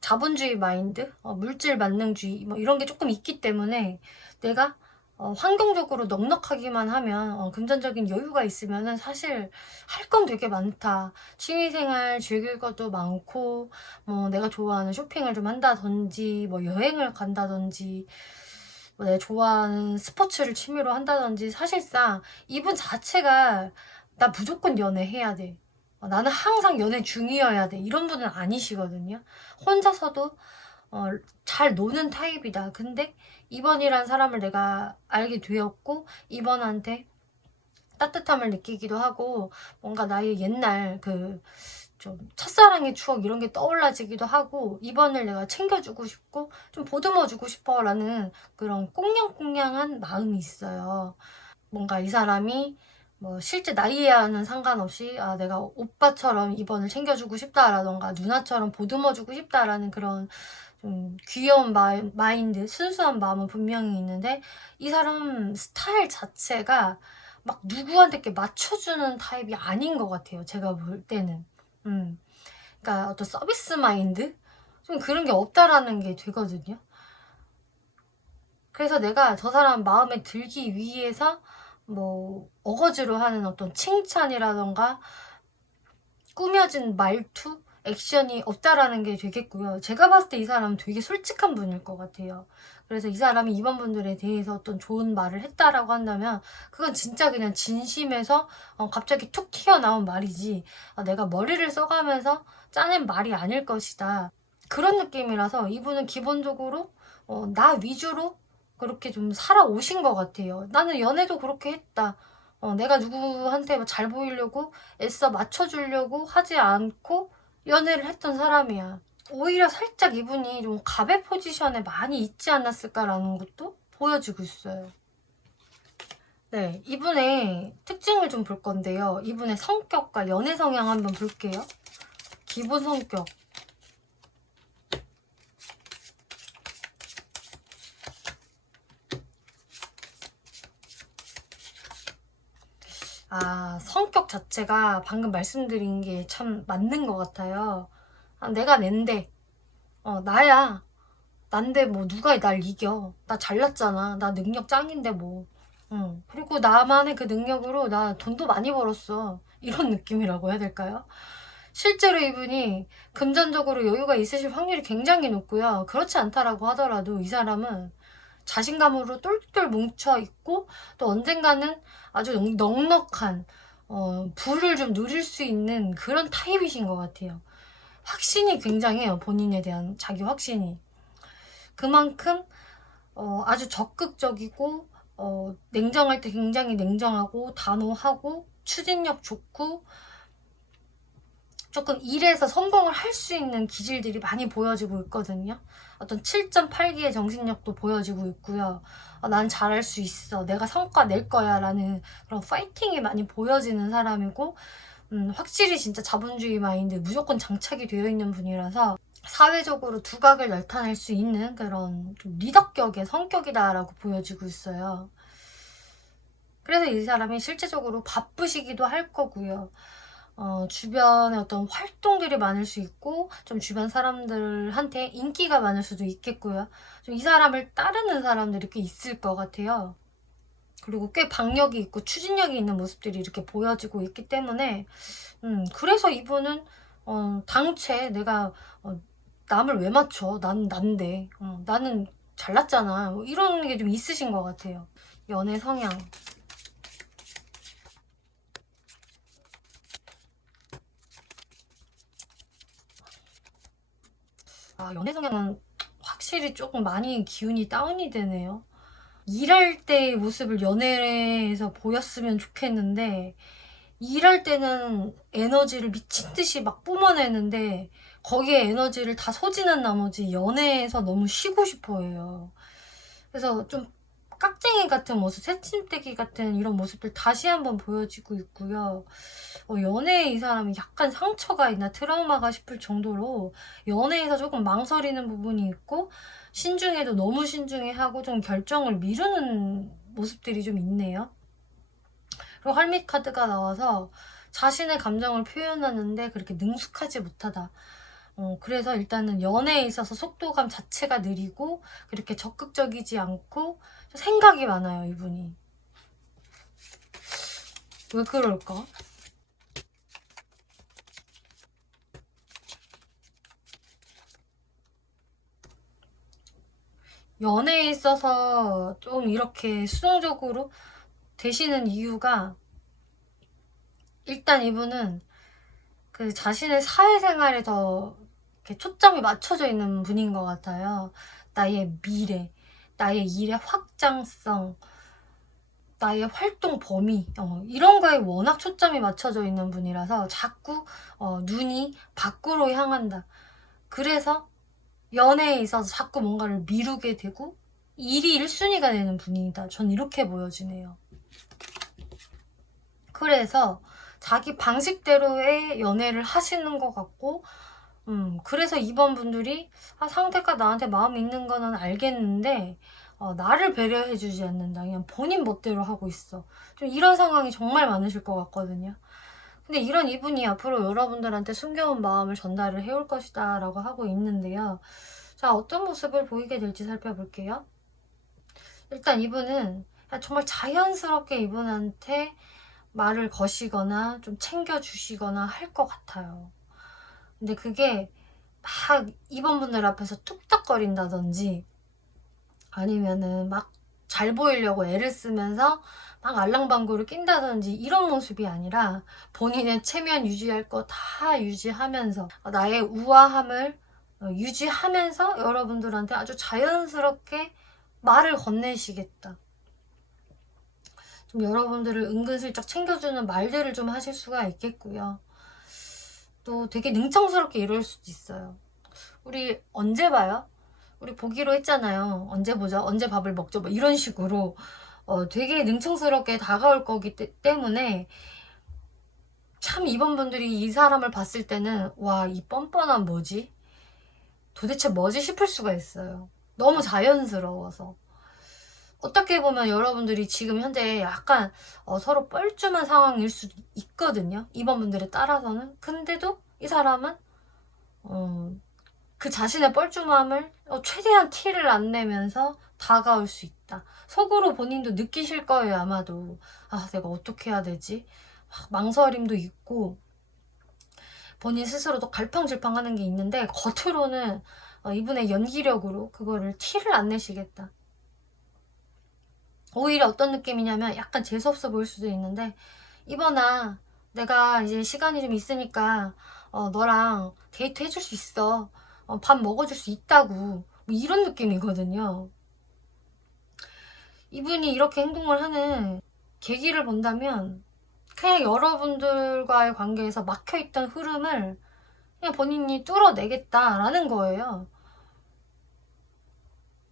자본주의 마인드, 물질 만능주의 뭐 이런 게 조금 있기 때문에 내가 환경적으로 넉넉하기만 하면 금전적인 여유가 있으면은 사실 할 건 되게 많다. 취미생활 즐길 것도 많고 뭐 내가 좋아하는 쇼핑을 좀 한다든지 뭐 여행을 간다든지 뭐 내가 좋아하는 스포츠를 취미로 한다든지 사실상 이분 자체가 나 무조건 연애해야 돼. 나는 항상 연애 중이어야 돼. 이런 분은 아니시거든요. 혼자서도 잘 노는 타입이다. 근데 이번이란 사람을 내가 알게 되었고 이번한테 따뜻함을 느끼기도 하고 뭔가 나의 옛날 그 좀 첫사랑의 추억 이런 게 떠올라지기도 하고 이번을 내가 챙겨주고 싶고 좀 보듬어주고 싶어라는 그런 꽁냥꽁냥한 마음이 있어요. 뭔가 이 사람이 뭐 실제 나이와는 상관없이 내가 오빠처럼 이번을 챙겨주고 싶다라던가 누나처럼 보듬어주고 싶다라는 그런 좀 귀여운 마인드, 순수한 마음은 분명히 있는데 이 사람 스타일 자체가 막 누구한테 이렇게 맞춰주는 타입이 아닌 것 같아요. 제가 볼 때는. 그러니까 어떤 서비스 마인드? 좀 그런 게 없다라는 게 되거든요. 그래서 내가 저 사람 마음에 들기 위해서 뭐 어거지로 하는 어떤 칭찬이라던가 꾸며진 말투, 액션이 없다라는 게 되겠고요. 제가 봤을 때 이 사람은 되게 솔직한 분일 것 같아요. 그래서 이 사람이 이번 분들에 대해서 어떤 좋은 말을 했다라고 한다면 그건 진짜 그냥 진심에서 갑자기 툭 튀어나온 말이지 내가 머리를 써가면서 짜낸 말이 아닐 것이다. 그런 느낌이라서 이분은 기본적으로 나 위주로 그렇게 좀 살아오신 것 같아요. 나는 연애도 그렇게 했다. 내가 누구한테 잘 보이려고 애써 맞춰주려고 하지 않고 연애를 했던 사람이야. 오히려 살짝 이분이 좀 갑의 포지션에 많이 있지 않았을까라는 것도 보여지고 있어요. 네, 이분의 특징을 좀 볼 건데요. 이분의 성격과 연애 성향 한번 볼게요. 기본 성격. 성격 자체가 방금 말씀드린 게 참 맞는 것 같아요. 내가 낸데, 나야. 난데 뭐 누가 날 이겨. 나 잘났잖아. 나 능력 짱인데 뭐. 그리고 나만의 그 능력으로 나 돈도 많이 벌었어. 이런 느낌이라고 해야 될까요? 실제로 이분이 금전적으로 여유가 있으실 확률이 굉장히 높고요. 그렇지 않다라고 하더라도 이 사람은 자신감으로 똘똘 뭉쳐있고 또 언젠가는 아주 넉넉한 부를 좀 누릴 수 있는 그런 타입이신 것 같아요. 확신이 굉장해요. 본인에 대한 자기 확신이. 그만큼 아주 적극적이고 냉정할 때 굉장히 냉정하고 단호하고 추진력 좋고 조금 일에서 성공을 할 수 있는 기질들이 많이 보여지고 있거든요. 어떤 7.8기의 정신력도 보여지고 있고요. 난 잘할 수 있어. 내가 성과 낼 거야. 라는 그런 파이팅이 많이 보여지는 사람이고 확실히 진짜 자본주의 마인드 무조건 장착이 되어 있는 분이라서 사회적으로 두각을 나타낼 수 있는 그런 좀 리더격의 성격이다라고 보여지고 있어요. 그래서 이 사람이 실제적으로 바쁘시기도 할 거고요. 주변에 어떤 활동들이 많을 수 있고 좀 주변 사람들한테 인기가 많을 수도 있겠고요. 좀 이 사람을 따르는 사람들이 꽤 있을 것 같아요. 그리고 꽤 박력이 있고 추진력이 있는 모습들이 이렇게 보여지고 있기 때문에 그래서 이분은 당최 내가 남을 왜 맞춰? 난 난데 나는 잘났잖아. 뭐 이런 게 좀 있으신 것 같아요. 연애 성향. 연애 성향은 확실히 조금 많이 기운이 다운이 되네요. 일할 때의 모습을 연애에서 보였으면 좋겠는데 일할 때는 에너지를 미친 듯이 막 뿜어내는데 거기에 에너지를 다 소진한 나머지 연애에서 너무 쉬고 싶어 해요. 그래서 좀 깍쟁이 같은 모습, 새침대기 같은 이런 모습들 다시 한번 보여지고 있고요. 연애에 이 사람이 약간 상처가 있나 트라우마가 싶을 정도로 연애에서 조금 망설이는 부분이 있고 신중해도 너무 신중해하고 좀 결정을 미루는 모습들이 좀 있네요. 그리고 헐밋 카드가 나와서 자신의 감정을 표현하는데 그렇게 능숙하지 못하다. 그래서 일단은 연애에 있어서 속도감 자체가 느리고 그렇게 적극적이지 않고 생각이 많아요, 이분이. 왜 그럴까? 연애에 있어서 좀 이렇게 수동적으로 되시는 이유가, 일단 이분은 그 자신의 사회생활에 더 이렇게 초점이 맞춰져 있는 분인 것 같아요. 나의 미래, 나의 일의 확장성, 나의 활동 범위, 이런 거에 워낙 초점이 맞춰져 있는 분이라서 자꾸 눈이 밖으로 향한다. 그래서 연애에 있어서 자꾸 뭔가를 미루게 되고 일이 1순위가 되는 분이다. 전 이렇게 보여지네요. 그래서 자기 방식대로의 연애를 하시는 것 같고, 그래서 이번 분들이 상대가 나한테 마음 있는 거는 알겠는데 나를 배려해주지 않는다. 그냥 본인 멋대로 하고 있어. 좀 이런 상황이 정말 많으실 것 같거든요. 근데 이런 이분이 앞으로 여러분들한테 숨겨온 마음을 전달을 해올 것이다 라고 하고 있는데요. 자, 어떤 모습을 보이게 될지 살펴볼게요. 일단 이분은 정말 자연스럽게 이분한테 말을 거시거나 좀 챙겨주시거나 할 것 같아요. 근데 그게 막 이번 분들 앞에서 뚝딱거린다든지 아니면은 막 잘 보이려고 애를 쓰면서 막 알랑방구를 낀다든지 이런 모습이 아니라 본인의 체면 유지할 거 다 유지하면서 나의 우아함을 유지하면서 여러분들한테 아주 자연스럽게 말을 건네시겠다. 좀 여러분들을 은근슬쩍 챙겨주는 말들을 좀 하실 수가 있겠고요. 또 되게 능청스럽게 이럴 수도 있어요. 우리 언제 봐요? 우리 보기로 했잖아요. 언제 보자, 언제 밥을 먹죠, 뭐 이런 식으로 되게 능청스럽게 다가올 거기 때문에 참 이번 분들이 이 사람을 봤을 때는 와, 이 뻔뻔한 뭐지? 도대체 뭐지 싶을 수가 있어요. 너무 자연스러워서. 어떻게 보면 여러분들이 지금 현재 약간 서로 뻘쭘한 상황일 수도 있거든요. 이번 분들에 따라서는. 근데도 이 사람은 그 자신의 뻘쭘함을 최대한 티를 안 내면서 다가올 수 있다. 속으로 본인도 느끼실 거예요, 아마도. 내가 어떻게 해야 되지? 망설임도 있고 본인 스스로도 갈팡질팡 하는 게 있는데 겉으로는 이분의 연기력으로 그거를 티를 안 내시겠다. 오히려 어떤 느낌이냐면 약간 재수없어 보일 수도 있는데, 이번아, 내가 이제 시간이 좀 있으니까 너랑 데이트 해줄 수 있어. 밥 먹어줄 수 있다고. 뭐 이런 느낌이거든요. 이분이 이렇게 행동을 하는 계기를 본다면 그냥 여러분들과의 관계에서 막혀있던 흐름을 그냥 본인이 뚫어내겠다라는 거예요.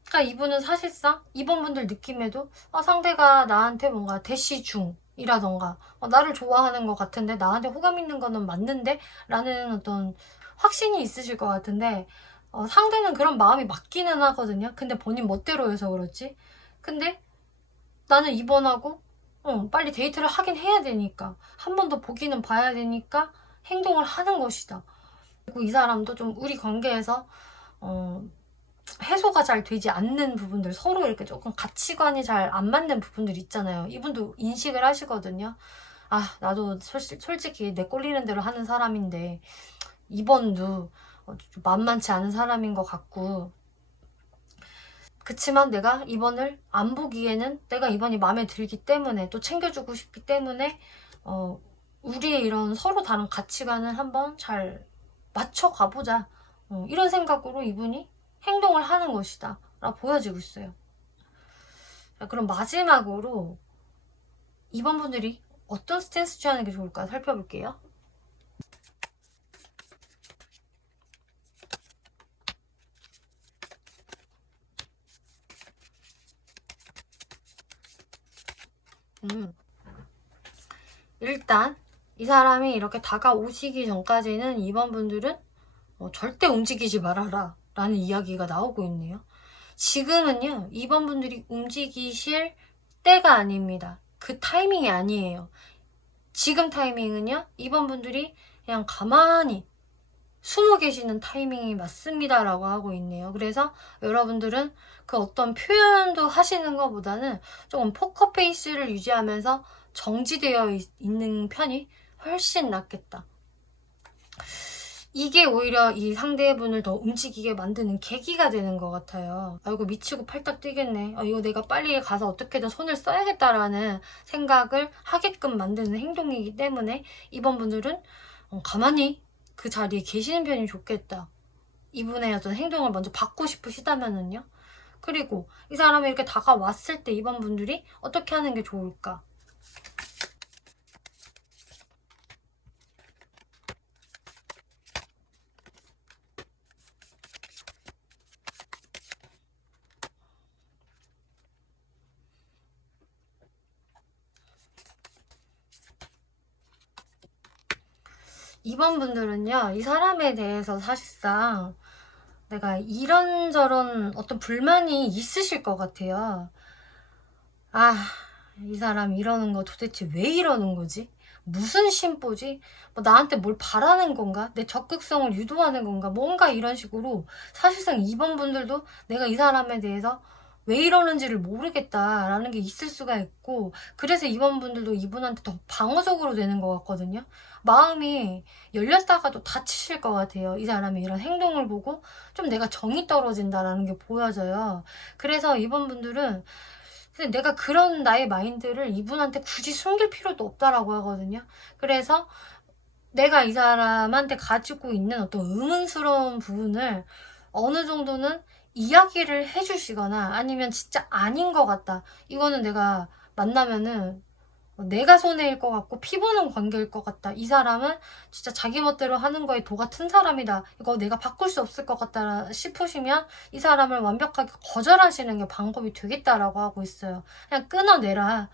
그러니까 이분은 사실상 이번 분들 느낌에도 상대가 나한테 뭔가 대시 중이라던가 나를 좋아하는 것 같은데 나한테 호감 있는 거는 맞는데 라는 어떤 확신이 있으실 것 같은데 상대는 그런 마음이 맞기는 하거든요. 근데 본인 멋대로 해서 그렇지. 근데 나는 이번하고 빨리 데이트를 하긴 해야 되니까 한 번 더 보기는 봐야 되니까 행동을 하는 것이다. 그리고 이 사람도 좀 우리 관계에서 해소가 잘 되지 않는 부분들, 서로 이렇게 조금 가치관이 잘 안 맞는 부분들 있잖아요. 이분도 인식을 하시거든요. 나도 솔직히 내 꼴리는 대로 하는 사람인데 이번도 좀 만만치 않은 사람인 것 같고, 그치만 내가 이번을 안 보기에는 내가 이번이 마음에 들기 때문에 또 챙겨주고 싶기 때문에 우리의 이런 서로 다른 가치관을 한번 잘 맞춰 가보자, 이런 생각으로 이분이 행동을 하는 것이다 라고 보여지고 있어요. 자, 그럼 마지막으로 이번 분들이 어떤 스탠스 취하는 게 좋을까 살펴볼게요. 일단 이 사람이 이렇게 다가오시기 전까지는 이번 분들은 절대 움직이지 말아라 라는 이야기가 나오고 있네요. 지금은요, 이번 분들이 움직이실 때가 아닙니다. 그 타이밍이 아니에요. 지금 타이밍은요, 이번 분들이 그냥 가만히 숨어 계시는 타이밍이 맞습니다 라고 하고 있네요. 그래서 여러분들은 그 어떤 표현도 하시는 것보다는 조금 포커페이스를 유지하면서 정지되어 있는 편이 훨씬 낫겠다. 이게 오히려 이 상대분을 더 움직이게 만드는 계기가 되는 것 같아요. 아이고 미치고 팔딱 뛰겠네. 이거 내가 빨리 가서 어떻게든 손을 써야겠다라는 생각을 하게끔 만드는 행동이기 때문에 이번 분들은 가만히 그 자리에 계시는 편이 좋겠다. 이분의 어떤 행동을 먼저 받고 싶으시다면은요. 그리고 이 사람이 이렇게 다가왔을 때 이번 분들이 어떻게 하는 게 좋을까? 이번 분들은요, 이 사람에 대해서 사실상 내가 이런저런 어떤 불만이 있으실 것 같아요. 이 사람 이러는 거 도대체 왜 이러는 거지? 무슨 심보지? 뭐 나한테 뭘 바라는 건가? 내 적극성을 유도하는 건가? 뭔가 이런 식으로 사실상 이번 분들도 내가 이 사람에 대해서 왜 이러는지를 모르겠다라는 게 있을 수가 있고, 그래서 이번 분들도 이분한테 더 방어적으로 되는 것 같거든요. 마음이 열렸다가도 다치실 것 같아요. 이 사람의 이런 행동을 보고 좀 내가 정이 떨어진다라는 게 보여져요. 그래서 이번 분들은 근데 내가 그런 나의 마인드를 이분한테 굳이 숨길 필요도 없다라고 하거든요. 그래서 내가 이 사람한테 가지고 있는 어떤 의문스러운 부분을 어느 정도는 이야기를 해주시거나 아니면 진짜 아닌 것 같다. 이거는 내가 만나면은 내가 손해일 것 같고 피보는 관계일 것 같다. 이 사람은 진짜 자기 멋대로 하는 거에 도가 튼 사람이다. 이거 내가 바꿀 수 없을 것 같다 싶으시면 이 사람을 완벽하게 거절하시는 게 방법이 되겠다라고 하고 있어요. 그냥 끊어내라.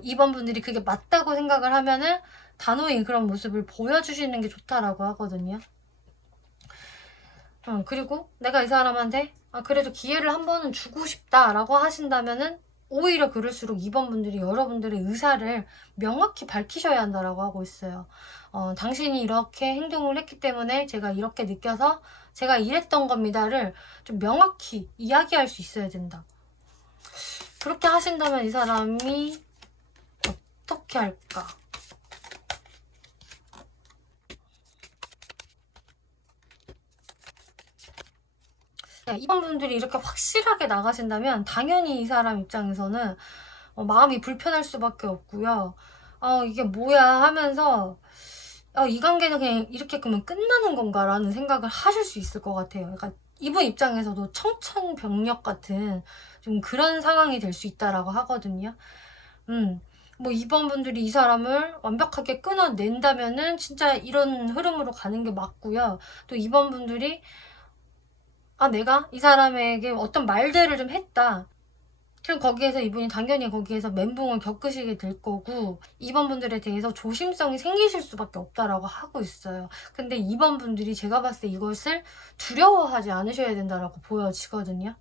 이번 분들이 그게 맞다고 생각을 하면은 단호히 그런 모습을 보여주시는 게 좋다라고 하거든요. 그리고 내가 이 사람한테 그래도 기회를 한 번은 주고 싶다라고 하신다면은 오히려 그럴수록 이번 분들이 여러분들의 의사를 명확히 밝히셔야 한다라고 하고 있어요. 당신이 이렇게 행동을 했기 때문에 제가 이렇게 느껴서 제가 이랬던 겁니다를 좀 명확히 이야기할 수 있어야 된다. 그렇게 하신다면 이 사람이 어떻게 할까? 이번 분들이 이렇게 확실하게 나가신다면 당연히 이 사람 입장에서는 마음이 불편할 수밖에 없고요. 이게 뭐야 하면서 이 관계는 그냥 이렇게 그러면 끝나는 건가 라는 생각을 하실 수 있을 것 같아요. 그러니까 이분 입장에서도 청천벽력 같은 좀 그런 상황이 될 수 있다라고 하거든요. 뭐 이번 분들이 이 사람을 완벽하게 끊어낸다면은 진짜 이런 흐름으로 가는 게 맞고요. 또 이번 분들이 내가 이 사람에게 어떤 말들을 좀 했다. 그럼 거기에서 이분이 당연히 거기에서 멘붕을 겪으시게 될 거고, 이번 분들에 대해서 조심성이 생기실 수밖에 없다라고 하고 있어요. 근데 이번 분들이 제가 봤을 때 이것을 두려워하지 않으셔야 된다라고 보여지거든요.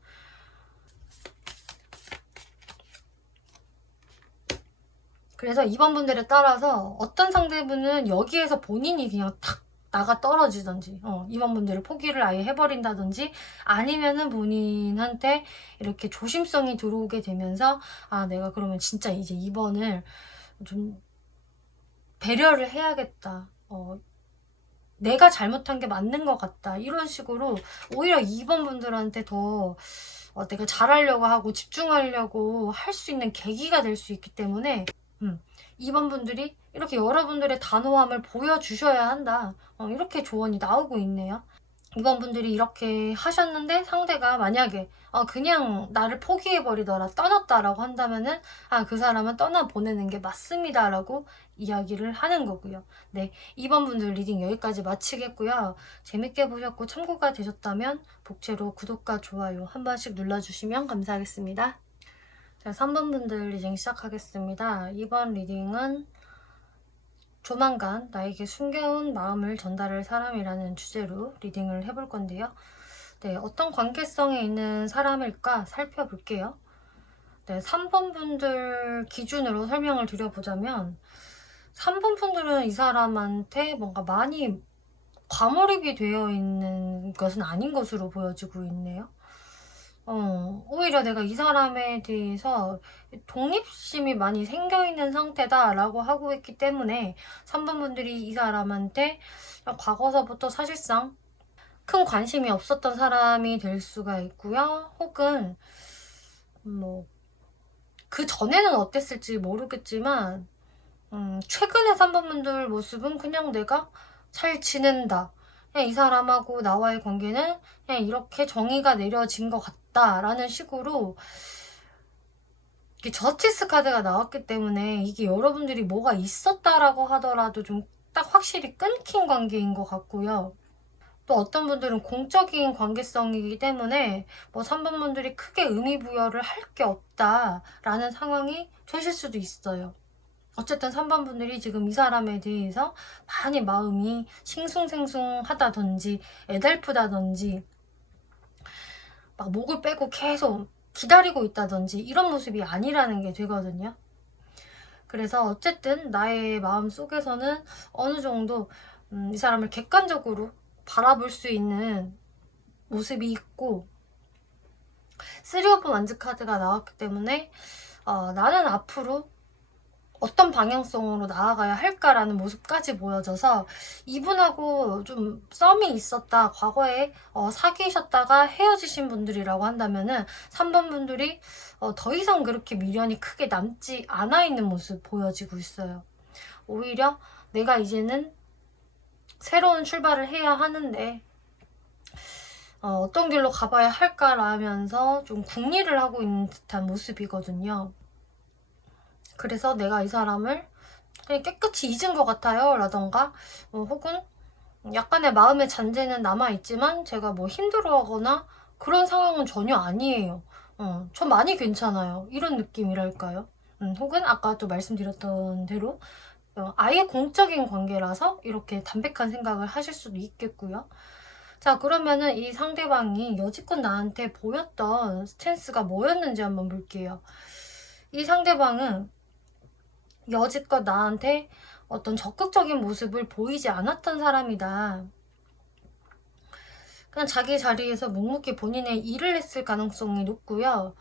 그래서 이번 분들에 따라서 어떤 상대분은 여기에서 본인이 그냥 탁 나가 떨어지든지 이번 분들을 포기를 아예 해버린다든지 아니면은 본인한테 이렇게 조심성이 들어오게 되면서 내가 그러면 진짜 이제 이번을 좀 배려를 해야겠다. 내가 잘못한 게 맞는 것 같다. 이런 식으로 오히려 이번 분들한테 더 내가 잘하려고 하고 집중하려고 할 수 있는 계기가 될 수 있기 때문에 이번 분들이 이렇게 여러분들의 단호함을 보여주셔야 한다. 이렇게 조언이 나오고 있네요. 이번 분들이 이렇게 하셨는데 상대가 만약에 그냥 나를 포기해버리더라 떠났다라고 한다면은 그 사람은 떠나보내는 게 맞습니다 라고 이야기를 하는 거고요. 네, 이번 분들 리딩 여기까지 마치겠고요. 재밌게 보셨고 참고가 되셨다면 복채로 구독과 좋아요 한 번씩 눌러주시면 감사하겠습니다. 자, 3번 분들 리딩 시작하겠습니다. 이번 리딩은 조만간 나에게 숨겨온 마음을 전달할 사람이라는 주제로 리딩을 해볼 건데요. 네, 어떤 관계성에 있는 사람일까 살펴볼게요. 네, 3번 분들 기준으로 설명을 드려보자면 3번 분들은 이 사람한테 뭔가 많이 과몰입이 되어 있는 것은 아닌 것으로 보여지고 있네요. 오히려 내가 이 사람에 대해서 독립심이 많이 생겨있는 상태다라고 하고 있기 때문에 3번 분들이 이 사람한테 과거서부터 사실상 큰 관심이 없었던 사람이 될 수가 있고요. 혹은 뭐 그 전에는 어땠을지 모르겠지만 최근에 3번 분들 모습은 그냥 내가 잘 지낸다. 그냥 이 사람하고 나와의 관계는 그냥 이렇게 정의가 내려진 것 같다라는 식으로 이게 저스티스 카드가 나왔기 때문에 이게 여러분들이 뭐가 있었다라고 하더라도 좀 딱 확실히 끊긴 관계인 것 같고요. 또 어떤 분들은 공적인 관계성이기 때문에 뭐 3번 분들이 크게 의미 부여를 할 게 없다라는 상황이 되실 수도 있어요. 어쨌든 3번 분들이 지금 이 사람에 대해서 많이 마음이 싱숭생숭하다든지 애달프다든지 막 목을 빼고 계속 기다리고 있다든지 이런 모습이 아니라는 게 되거든요. 그래서 어쨌든 나의 마음 속에서는 어느 정도 이 사람을 객관적으로 바라볼 수 있는 모습이 있고 3 오브 완즈 카드가 나왔기 때문에 나는 앞으로 어떤 방향성으로 나아가야 할까라는 모습까지 보여져서 이분하고 좀 썸이 있었다, 과거에 사귀셨다가 헤어지신 분들이라고 한다면은 3번 분들이 더 이상 그렇게 미련이 크게 남지 않아 있는 모습 보여지고 있어요. 오히려 내가 이제는 새로운 출발을 해야 하는데 어떤 길로 가봐야 할까라면서 좀 궁리를 하고 있는 듯한 모습이거든요. 그래서 내가 이 사람을 그냥 깨끗이 잊은 것 같아요 라던가 혹은 약간의 마음의 잔재는 남아있지만 제가 뭐 힘들어하거나 그런 상황은 전혀 아니에요. 저 많이 괜찮아요. 이런 느낌이랄까요. 혹은 아까 또 말씀드렸던 대로 아예 공적인 관계라서 이렇게 담백한 생각을 하실 수도 있겠고요. 자, 그러면은 이 상대방이 여지껏 나한테 보였던 스탠스가 뭐였는지 한번 볼게요. 이 상대방은 여지껏 나한테 어떤 적극적인 모습을 보이지 않았던 사람이다. 그냥 자기 자리에서 묵묵히 본인의 일을 했을 가능성이 높고요.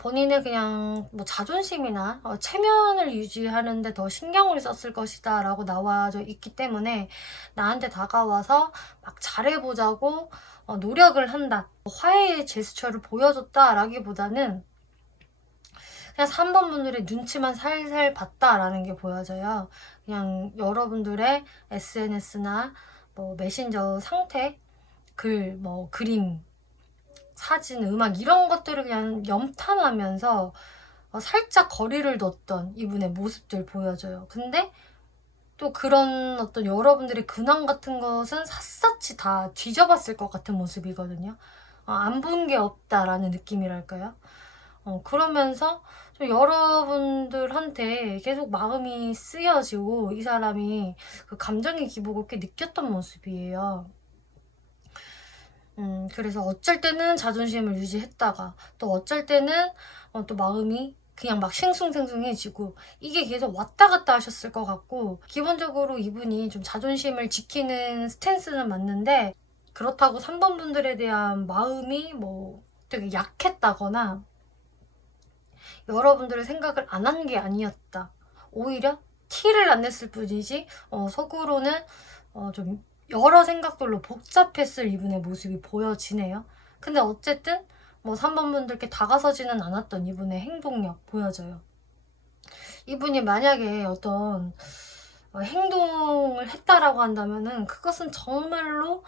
본인의 그냥 뭐 자존심이나 체면을 유지하는데 더 신경을 썼을 것이다 라고 나와져 있기 때문에 나한테 다가와서 막 잘해보자고 노력을 한다, 화해의 제스처를 보여줬다 라기보다는 그냥 3번 분들의 눈치만 살살 봤다라는 게 보여져요. 그냥 여러분들의 SNS나 뭐 메신저 상태, 글, 뭐 그림, 사진, 음악 이런 것들을 그냥 염탐하면서 살짝 거리를 뒀던 이분의 모습들 보여져요. 근데 또 그런 어떤 여러분들의 근황 같은 것은 샅샅이 다 뒤져봤을 것 같은 모습이거든요. 안 본 게 없다라는 느낌이랄까요? 그러면서 좀 여러분들한테 계속 마음이 쓰여지고 이 사람이 그 감정의 기복을 꽤 느꼈던 모습이에요. 그래서 어쩔 때는 자존심을 유지했다가 또 어쩔 때는 또 마음이 그냥 막 싱숭생숭해지고 이게 계속 왔다 갔다 하셨을 것 같고 기본적으로 이분이 좀 자존심을 지키는 스탠스는 맞는데 그렇다고 3번 분들에 대한 마음이 뭐 되게 약했다거나 여러분들의 생각을 안 한 게 아니었다. 오히려 티를 안 냈을 뿐이지 속으로는 좀 여러 생각들로 복잡했을 이분의 모습이 보여지네요. 근데 어쨌든 뭐 3번 분들께 다가서지는 않았던 이분의 행동력 보여져요. 이분이 만약에 어떤 행동을 했다라고 한다면은 그것은 정말로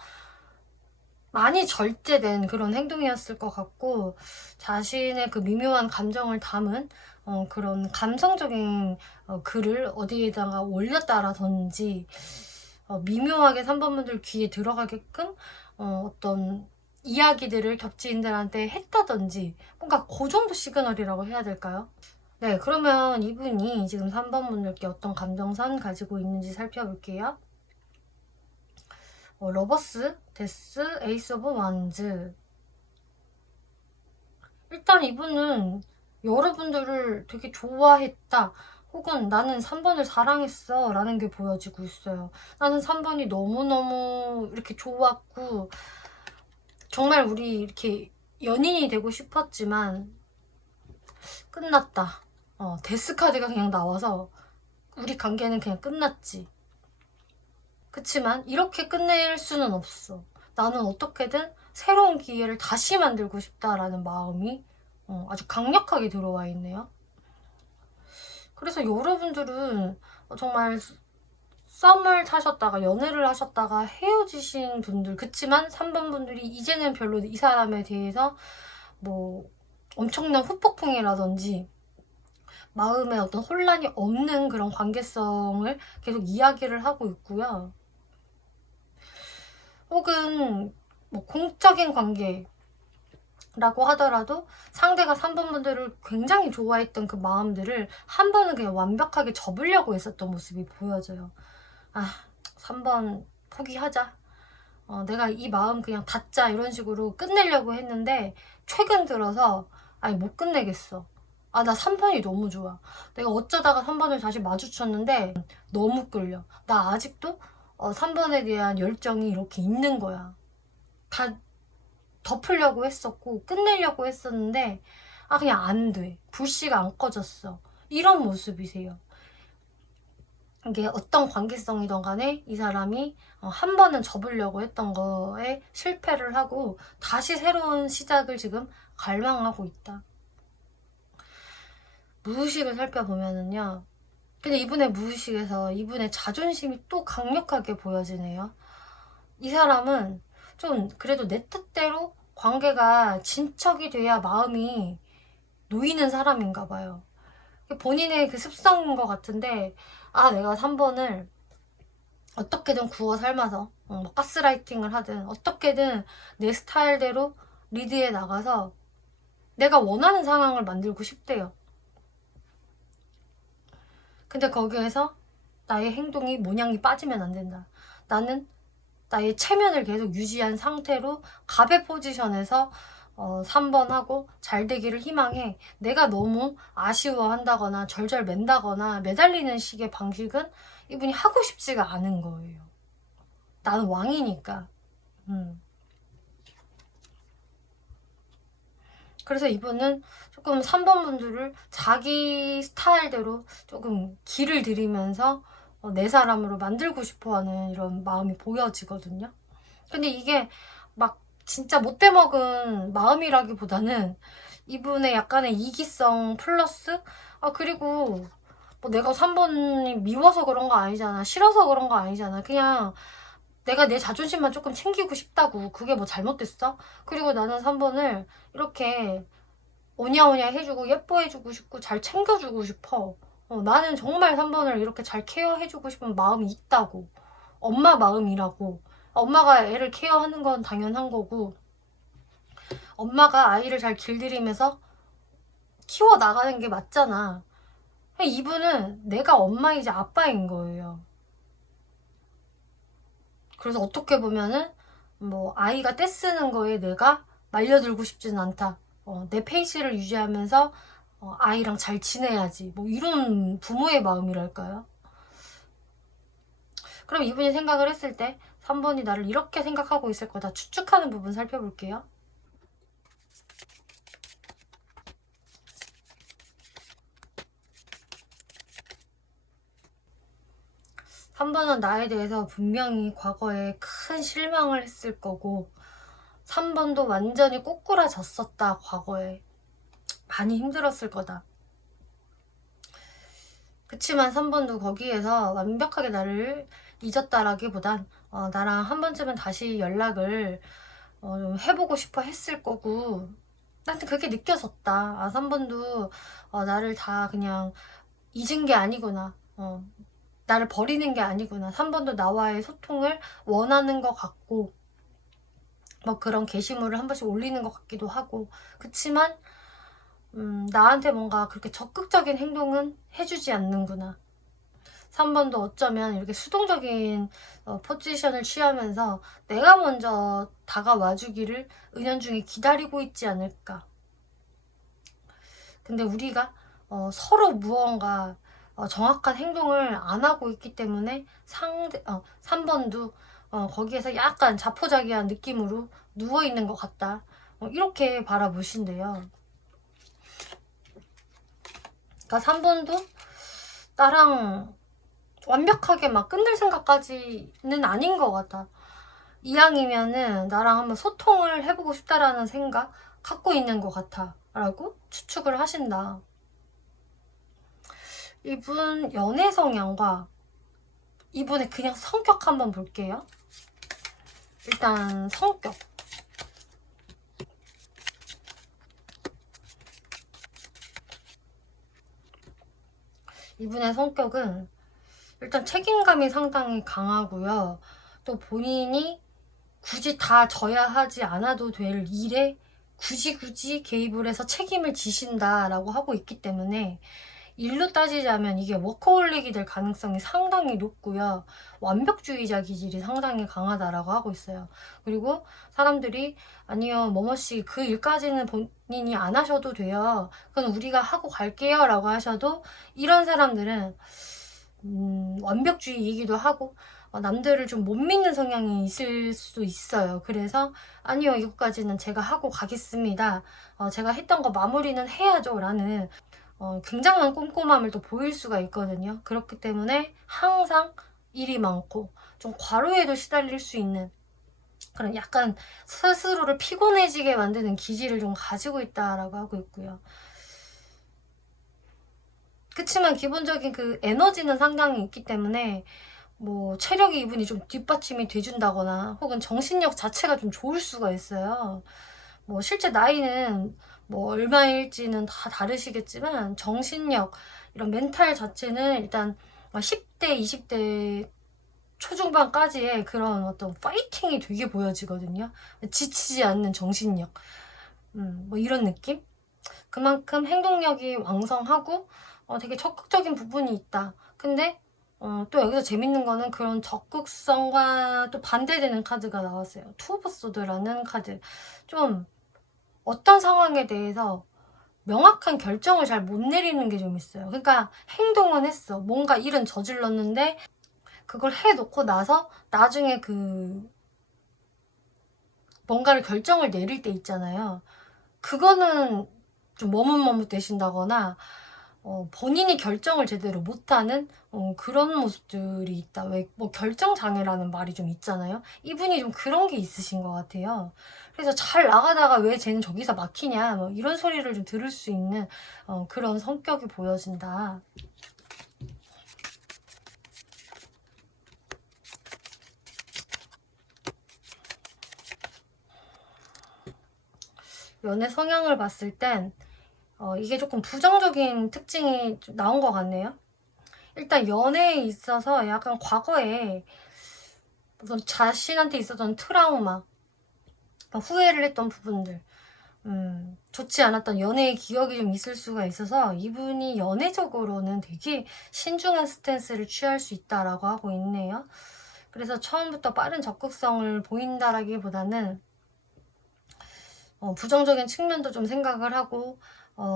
많이 절제된 그런 행동이었을 것 같고 자신의 그 미묘한 감정을 담은 그런 감성적인 글을 어디에다가 올렸다라든지 미묘하게 3번 분들 귀에 들어가게끔 어떤 이야기들을 겹치인들한테 했다든지 뭔가 그 정도 시그널이라고 해야 될까요? 네, 그러면 이분이 지금 3번 분들께 어떤 감정선 가지고 있는지 살펴볼게요. 러버스, 데스, 에이스 오브 완즈. 일단 이분은 여러분들을 되게 좋아했다. 혹은 나는 3번을 사랑했어 라는 게 보여지고 있어요. 나는 3번이 너무너무 이렇게 좋았고 정말 우리 이렇게 연인이 되고 싶었지만 끝났다. 데스카드가 그냥 나와서 우리 관계는 그냥 끝났지. 그치만 이렇게 끝낼 수는 없어. 나는 어떻게든 새로운 기회를 다시 만들고 싶다라는 마음이 아주 강력하게 들어와 있네요. 그래서 여러분들은 정말 썸을 타셨다가 연애를 하셨다가 헤어지신 분들, 그치만 3번 분들이 이제는 별로 이 사람에 대해서 뭐 엄청난 후폭풍이라든지 마음에 어떤 혼란이 없는 그런 관계성을 계속 이야기를 하고 있고요. 혹은 뭐 공적인 관계라고 하더라도 상대가 3번 분들을 굉장히 좋아했던 그 마음들을 한 번은 그냥 완벽하게 접으려고 했었던 모습이 보여져요. 3번 포기하자. 내가 이 마음 그냥 닫자 이런 식으로 끝내려고 했는데 최근 들어서 못 끝내겠어. 나 3번이 너무 좋아. 내가 어쩌다가 3번을 다시 마주쳤는데 너무 끌려. 나 아직도 3번에 대한 열정이 이렇게 있는 거야. 다 덮으려고 했었고 끝내려고 했었는데 그냥 안 돼. 불씨가 안 꺼졌어. 이런 모습이세요. 이게 어떤 관계성이든 간에 이 사람이 한 번은 접으려고 했던 거에 실패를 하고 다시 새로운 시작을 지금 갈망하고 있다. 무의식을 살펴보면은요. 근데 이분의 무의식에서 이분의 자존심이 또 강력하게 보여지네요. 이 사람은 좀 그래도 내 뜻대로 관계가 진척이 돼야 마음이 놓이는 사람인가 봐요. 본인의 그 습성인 것 같은데 내가 3번을 어떻게든 구워 삶아서 뭐 가스라이팅을 하든 어떻게든 내 스타일대로 리드해 나가서 내가 원하는 상황을 만들고 싶대요. 근데 거기에서 나의 행동이 모양이 빠지면 안 된다. 나는 나의 체면을 계속 유지한 상태로 갑의 포지션에서 3번 하고 잘 되기를 희망해. 내가 너무 아쉬워한다거나 절절 맨다거나 매달리는 식의 방식은 이분이 하고 싶지가 않은 거예요. 나는 왕이니까. 그래서 이분은 조금 3번 분들을 자기 스타일대로 조금 길을 들이면서 내 사람으로 만들고 싶어하는 이런 마음이 보여지거든요. 근데 이게 막 진짜 못돼 먹은 마음이라기보다는 이분의 약간의 이기성 플러스 그리고 뭐 내가 3번이 미워서 그런 거 아니잖아. 싫어서 그런 거 아니잖아. 그냥 내가 내 자존심만 조금 챙기고 싶다고. 그게 뭐 잘못됐어? 그리고 나는 3번을 이렇게 오냐오냐 해주고 예뻐해주고 싶고 잘 챙겨주고 싶어. 나는 정말 3번을 이렇게 잘 케어해주고 싶은 마음이 있다고. 엄마 마음이라고. 엄마가 애를 케어하는 건 당연한 거고 엄마가 아이를 잘 길들이면서 키워나가는 게 맞잖아. 이분은 내가 엄마이자 아빠인 거예요. 그래서 어떻게 보면은 뭐 아이가 떼쓰는 거에 내가 말려들고 싶지는 않다. 내 페이스를 유지하면서 아이랑 잘 지내야지. 뭐 이런 부모의 마음이랄까요? 그럼 이분이 생각을 했을 때 3번이 나를 이렇게 생각하고 있을 거다. 추측하는 부분 살펴볼게요. 3번은 나에 대해서 분명히 과거에 큰 실망을 했을 거고 3번도 완전히 꼬꾸라졌었다. 과거에 많이 힘들었을 거다. 그치만 3번도 거기에서 완벽하게 나를 잊었다라기보단 나랑 한 번쯤은 다시 연락을 좀 해보고 싶어 했을 거고 나한테 그렇게 느껴졌다. 3번도 나를 다 그냥 잊은 게 아니구나. 나를 버리는 게 아니구나. 3번도 나와의 소통을 원하는 것 같고 뭐 그런 게시물을 한 번씩 올리는 것 같기도 하고 그치만 나한테 뭔가 그렇게 적극적인 행동은 해주지 않는구나. 3번도 어쩌면 이렇게 수동적인 포지션을 취하면서 내가 먼저 다가와주기를 은연중에 기다리고 있지 않을까. 근데 우리가 서로 무언가 정확한 행동을 안 하고 있기 때문에 3번도 거기에서 약간 자포자기한 느낌으로 누워있는 것 같다. 이렇게 바라보신대요. 그러니까 3번도 나랑 완벽하게 막 끝낼 생각까지는 아닌 것 같아. 이왕이면은 나랑 한번 소통을 해보고 싶다라는 생각 갖고 있는 것 같아 라고 추측을 하신다. 이분 연애 성향과 이분의 그냥 성격 한번 볼게요. 일단 성격. 이분의 성격은 일단 책임감이 상당히 강하고요. 또 본인이 굳이 다 져야 하지 않아도 될 일에 굳이 개입을 해서 책임을 지신다라고 하고 있기 때문에 일로 따지자면 이게 워커홀릭이 될 가능성이 상당히 높고요. 완벽주의자 기질이 상당히 강하다라고 하고 있어요. 그리고 사람들이 아니요 뭐뭐씨 그 일까지는 본인이 안 하셔도 돼요. 그건 우리가 하고 갈게요 라고 하셔도 이런 사람들은 완벽주의이기도 하고 남들을 좀 못 믿는 성향이 있을 수 있어요. 그래서 아니요 이것까지는 제가 하고 가겠습니다. 제가 했던 거 마무리는 해야죠 라는 굉장한 꼼꼼함을 또 보일 수가 있거든요. 그렇기 때문에 항상 일이 많고 좀 과로에도 시달릴 수 있는 그런 약간 스스로를 피곤해지게 만드는 기질을 좀 가지고 있다라고 하고 있고요. 그치만 기본적인 그 에너지는 상당히 있기 때문에 뭐 체력이 이분이 좀 뒷받침이 돼준다거나 혹은 정신력 자체가 좀 좋을 수가 있어요. 뭐 실제 나이는 뭐 얼마일지는 다 다르시겠지만 정신력 이런 멘탈 자체는 일단 10대 20대 초중반까지의 그런 어떤 파이팅이 되게 보여지거든요. 지치지 않는 정신력 뭐 이런 느낌? 그만큼 행동력이 왕성하고 되게 적극적인 부분이 있다. 근데 또 여기서 재밌는 거는 그런 적극성과 또 반대되는 카드가 나왔어요. 투 오브 소드라는 카드. 좀 어떤 상황에 대해서 명확한 결정을 잘 못 내리는 게 좀 있어요. 그러니까 행동은 했어. 뭔가 일은 저질렀는데 그걸 해놓고 나서 나중에 그 뭔가를 결정을 내릴 때 있잖아요. 그거는 좀 머뭇머뭇되신다거나 본인이 결정을 제대로 못하는 그런 모습들이 있다. 왜 뭐 결정장애라는 말이 좀 있잖아요. 이분이 좀 그런 게 있으신 것 같아요. 그래서 잘 나가다가 왜 쟤는 저기서 막히냐 뭐 이런 소리를 좀 들을 수 있는 그런 성격이 보여진다. 연애 성향을 봤을 땐 이게 조금 부정적인 특징이 좀 나온 것 같네요. 일단 연애에 있어서 약간 과거에 우선 자신한테 있었던 트라우마, 후회를 했던 부분들, 좋지 않았던 연애의 기억이 좀 있을 수가 있어서 이분이 연애적으로는 되게 신중한 스탠스를 취할 수 있다라고 하고 있네요. 그래서 처음부터 빠른 적극성을 보인다라기보다는 부정적인 측면도 좀 생각을 하고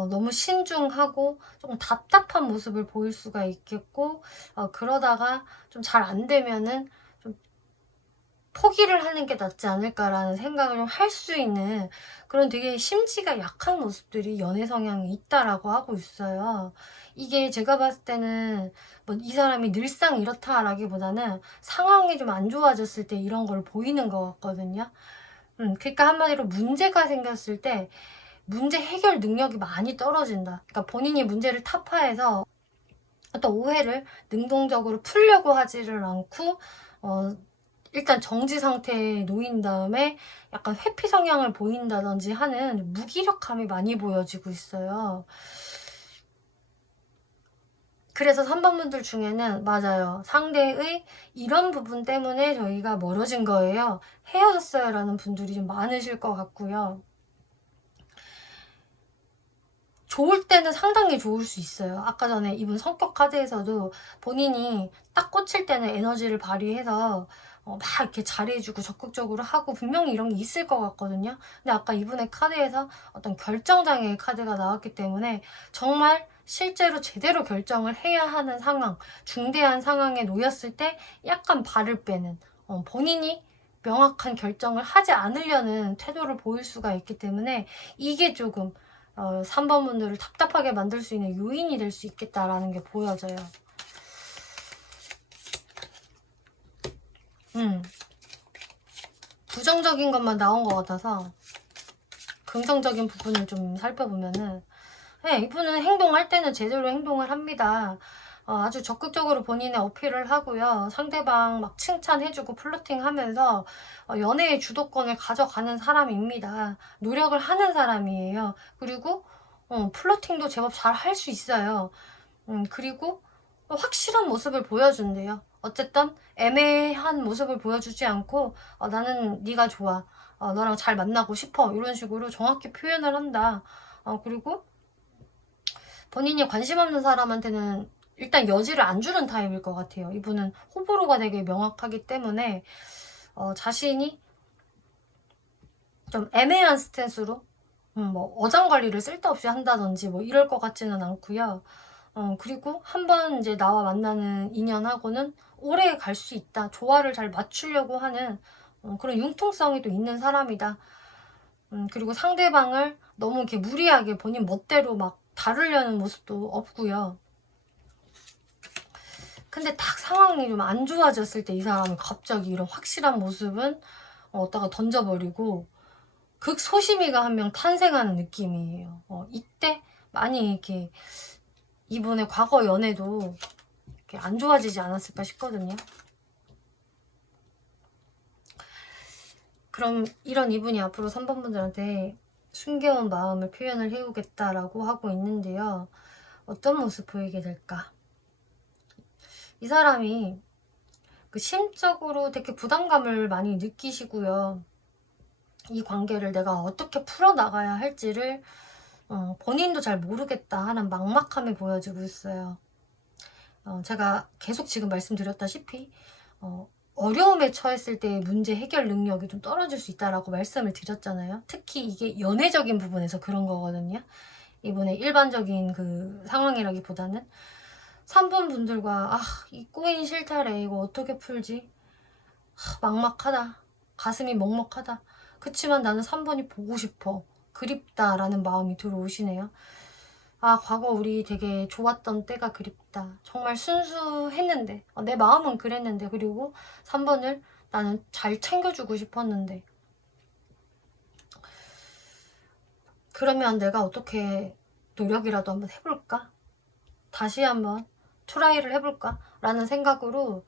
너무 신중하고 조금 답답한 모습을 보일 수가 있겠고 그러다가 좀 잘 안 되면은 좀 포기를 하는 게 낫지 않을까라는 생각을 좀 할 수 있는 그런 되게 심지가 약한 모습들이 연애 성향이 있다라고 하고 있어요. 이게 제가 봤을 때는 뭐 이 사람이 늘상 이렇다라기보다는 상황이 좀 안 좋아졌을 때 이런 걸 보이는 것 같거든요. 그러니까 한마디로 문제가 생겼을 때 문제 해결 능력이 많이 떨어진다. 그러니까 본인이 문제를 타파해서 어떤 오해를 능동적으로 풀려고 하지를 않고 일단 정지 상태에 놓인 다음에 약간 회피 성향을 보인다든지 하는 무기력함이 많이 보여지고 있어요. 그래서 3번 분들 중에는 맞아요. 상대의 이런 부분 때문에 저희가 멀어진 거예요. 헤어졌어요 라는 분들이 좀 많으실 것 같고요. 좋을 때는 상당히 좋을 수 있어요. 아까 전에 이분 성격 카드에서도 본인이 딱 꽂힐 때는 에너지를 발휘해서 막 이렇게 잘해주고 적극적으로 하고 분명히 이런 게 있을 것 같거든요. 근데 아까 이분의 카드에서 어떤 결정장애의 카드가 나왔기 때문에 정말 실제로 제대로 결정을 해야 하는 상황, 중대한 상황에 놓였을 때 약간 발을 빼는 본인이 명확한 결정을 하지 않으려는 태도를 보일 수가 있기 때문에 이게 조금 3번 분들을 답답하게 만들 수 있는 요인이 될 수 있겠다라는 게 보여져요. 부정적인 것만 나온 것 같아서 긍정적인 부분을 좀 살펴보면은, 네, 이분은 행동할 때는 제대로 행동을 합니다. 아주 적극적으로 본인의 어필을 하고요. 상대방 막 칭찬해주고 플러팅하면서 연애의 주도권을 가져가는 사람입니다. 노력을 하는 사람이에요. 그리고 플러팅도 제법 잘 할 수 있어요. 그리고 확실한 모습을 보여준대요. 어쨌든 애매한 모습을 보여주지 않고 나는 네가 좋아, 너랑 잘 만나고 싶어, 이런 식으로 정확히 표현을 한다. 그리고 본인이 관심 없는 사람한테는 일단 여지를 안 주는 타입일 것 같아요. 이분은 호불호가 되게 명확하기 때문에 자신이 좀 애매한 스탠스로 뭐 어장관리를 쓸데없이 한다든지 뭐 이럴 것 같지는 않고요. 그리고 한번 이제 나와 만나는 인연하고는 오래 갈 수 있다. 조화를 잘 맞추려고 하는 그런 융통성이 또 있는 사람이다. 그리고 상대방을 너무 이렇게 무리하게 본인 멋대로 막 다루려는 모습도 없고요. 근데 딱 상황이 좀 안 좋아졌을 때 이 사람은 갑자기 이런 확실한 모습은 어디다가 던져버리고 극소심이가 한 명 탄생하는 느낌이에요. 이때 많이 이렇게 이분의 과거 연애도 이렇게 안 좋아지지 않았을까 싶거든요. 그럼 이런 이분이 앞으로 3번 분들한테 숨겨온 마음을 표현을 해오겠다라고 하고 있는데요. 어떤 모습 보이게 될까? 이 사람이 그 심적으로 되게 부담감을 많이 느끼시고요. 이 관계를 내가 어떻게 풀어나가야 할지를 본인도 잘 모르겠다 하는 막막함이 보여지고 있어요. 제가 계속 지금 말씀드렸다시피 어려움에 처했을 때의 문제 해결 능력이 좀 떨어질 수 있다라고 말씀을 드렸잖아요. 특히 이게 연애적인 부분에서 그런 거거든요. 이번에 일반적인 그 상황이라기보다는 3번 분들과 이 꼬인 실타래 이거 어떻게 풀지? 막막하다. 가슴이 먹먹하다. 그치만 나는 3번이 보고 싶어. 그립다라는 마음이 들어오시네요. 과거 우리 되게 좋았던 때가 그립다. 정말 순수했는데, 내 마음은 그랬는데, 그리고 3번을 나는 잘 챙겨주고 싶었는데. 그러면 내가 어떻게 노력이라도 한번 해볼까? 다시 한번 트라이를 해볼까? 라는 생각으로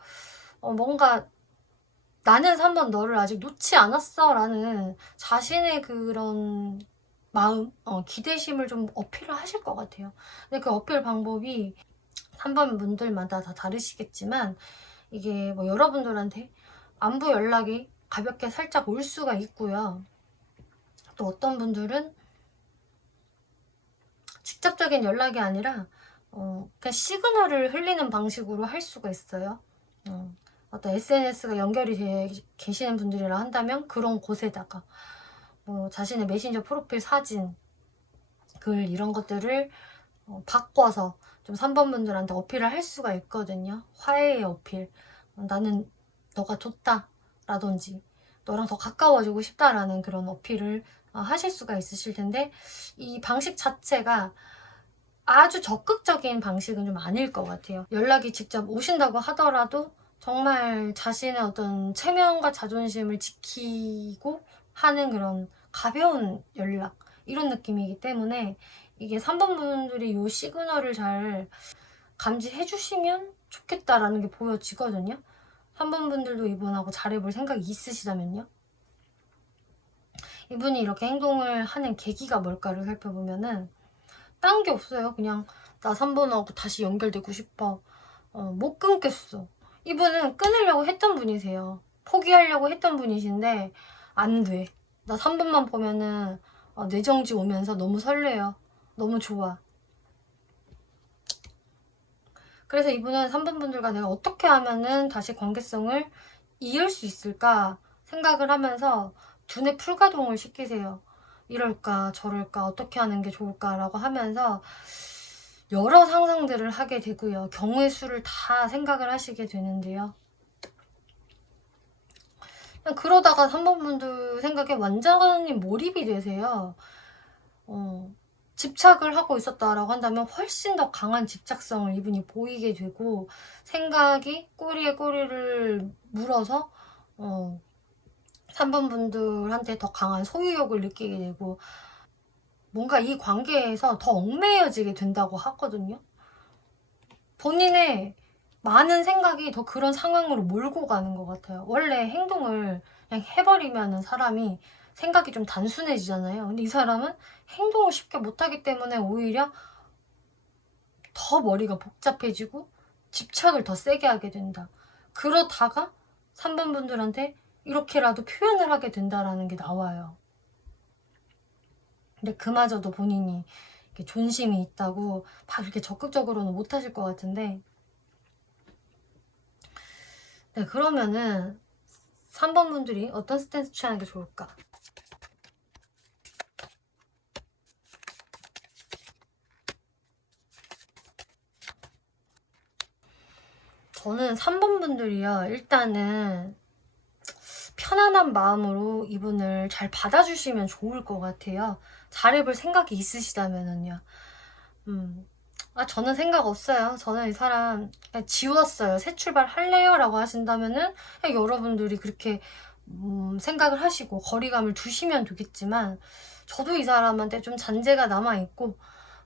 뭔가 나는 3번 너를 아직 놓지 않았어 라는 자신의 그런 마음, 기대심을 좀 어필을 하실 것 같아요. 근데 그 어필 방법이 3번 분들마다 다 다르시겠지만 이게 뭐 여러분들한테 안부 연락이 가볍게 살짝 올 수가 있고요. 또 어떤 분들은 직접적인 연락이 아니라 그냥 시그널을 흘리는 방식으로 할 수가 있어요. 어떤 SNS가 연결이 돼 계시는 분들이라 한다면 그런 곳에다가 뭐 자신의 메신저 프로필 사진, 글 이런 것들을 바꿔서 좀 3번 분들한테 어필을 할 수가 있거든요. 화해의 어필. 나는 너가 좋다 라든지 너랑 더 가까워지고 싶다라는 그런 어필을 하실 수가 있으실 텐데 이 방식 자체가 아주 적극적인 방식은 좀 아닐 것 같아요. 연락이 직접 오신다고 하더라도 정말 자신의 어떤 체면과 자존심을 지키고 하는 그런 가벼운 연락, 이런 느낌이기 때문에 이게 3번 분들이 이 시그널을 잘 감지해 주시면 좋겠다라는 게 보여지거든요. 3번 분들도 이분하고 잘해볼 생각이 있으시다면요. 이분이 이렇게 행동을 하는 계기가 뭘까를 살펴보면은 딴 게 없어요. 그냥 나 3번하고 다시 연결되고 싶어. 못 끊겠어. 이분은 끊으려고 했던 분이세요. 포기하려고 했던 분이신데 안 돼. 나 3번만 보면은 뇌정지 오면서 너무 설레요. 너무 좋아. 그래서 이분은 3번 분들과 내가 어떻게 하면은 다시 관계성을 이을 수 있을까 생각을 하면서 두뇌 풀가동을 시키세요. 이럴까 저럴까 어떻게 하는 게 좋을까라고 하면서 여러 상상들을 하게 되고요. 경우의 수를 다 생각을 하시게 되는데요. 그냥 그러다가 3번 분들 생각에 완전히 몰입이 되세요. 집착을 하고 있었다라고 한다면 훨씬 더 강한 집착성을 이분이 보이게 되고, 생각이 꼬리에 꼬리를 물어서 3번 분들한테 더 강한 소유욕을 느끼게 되고, 뭔가 이 관계에서 더 얽매여지게 된다고 하거든요. 본인의 많은 생각이 더 그런 상황으로 몰고 가는 것 같아요. 원래 행동을 그냥 해버리면 사람이 생각이 좀 단순해지잖아요. 근데 이 사람은 행동을 쉽게 못하기 때문에 오히려 더 머리가 복잡해지고 집착을 더 세게 하게 된다. 그러다가 3번 분들한테 이렇게라도 표현을 하게 된다라는 게 나와요. 근데 그마저도 본인이 이렇게 존심이 있다고 막 이렇게 적극적으로는 못 하실 것 같은데, 네, 그러면은 3번 분들이 어떤 스탠스 취하는 게 좋을까? 저는 3번 분들이요, 일단은 편안한 마음으로 이분을 잘 받아주시면 좋을 것 같아요. 잘해볼 생각이 있으시다면은요. 저는 생각 없어요. 저는 이 사람 그냥 지웠어요. 새 출발 할래요? 라고 하신다면은 그냥 여러분들이 그렇게 생각을 하시고 거리감을 두시면 되겠지만, 저도 이 사람한테 좀 잔재가 남아있고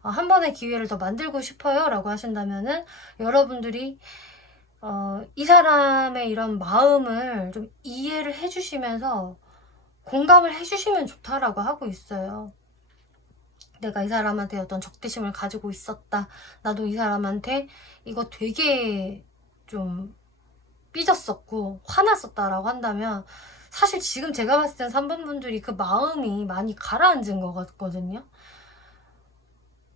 한 번의 기회를 더 만들고 싶어요 라고 하신다면은 여러분들이 이 사람의 이런 마음을 좀 이해를 해주시면서 공감을 해주시면 좋다라고 하고 있어요. 내가 이 사람한테 어떤 적대심을 가지고 있었다. 나도 이 사람한테 이거 되게 좀 삐졌었고 화났었다라고 한다면, 사실 지금 제가 봤을 땐 3번 분들이 그 마음이 많이 가라앉은 것 같거든요.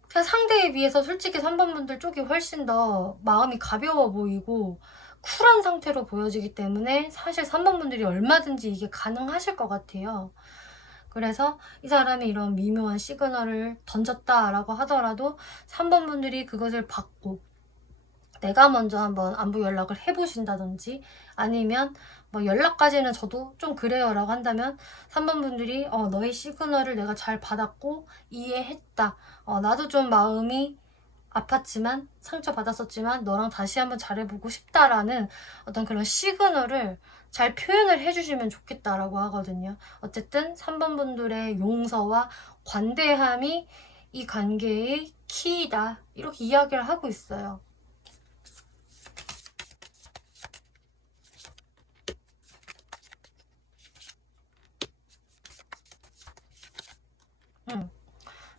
상대에 비해서 솔직히 3번 분들 쪽이 훨씬 더 마음이 가벼워 보이고 쿨한 상태로 보여지기 때문에 사실 3번 분들이 얼마든지 이게 가능하실 것 같아요. 그래서 이 사람이 이런 미묘한 시그널을 던졌다라고 하더라도 3번 분들이 그것을 받고 내가 먼저 한번 안부 연락을 해보신다든지, 아니면 뭐 연락까지는 저도 좀 그래요 라고 한다면 3번 분들이 너의 시그널을 내가 잘 받았고 이해했다. 나도 좀 마음이 아팠지만 상처받았었지만 너랑 다시 한번 잘해보고 싶다라는 어떤 그런 시그널을 잘 표현을 해주시면 좋겠다라고 하거든요. 어쨌든 3번 분들의 용서와 관대함이 이 관계의 키이다, 이렇게 이야기를 하고 있어요.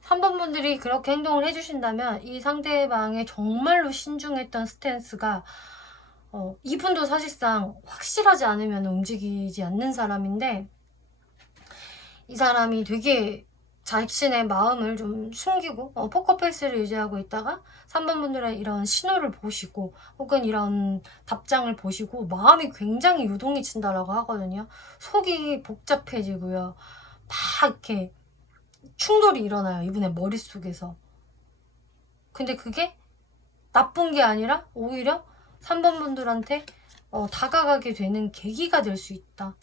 3번 분들이 그렇게 행동을 해주신다면 이 상대방의 정말로 신중했던 스탠스가, 이분도 사실상 확실하지 않으면 움직이지 않는 사람인데, 이 사람이 되게 자신의 마음을 좀 숨기고 포커페이스를 유지하고 있다가 3번 분들의 이런 신호를 보시고 혹은 이런 답장을 보시고 마음이 굉장히 유동이 친다라고 하거든요. 속이 복잡해지고요. 막 이렇게 충돌이 일어나요, 이분의 머릿속에서. 근데 그게 나쁜 게 아니라 오히려 3번 분들한테 다가가게 되는 계기가 될 수 있다.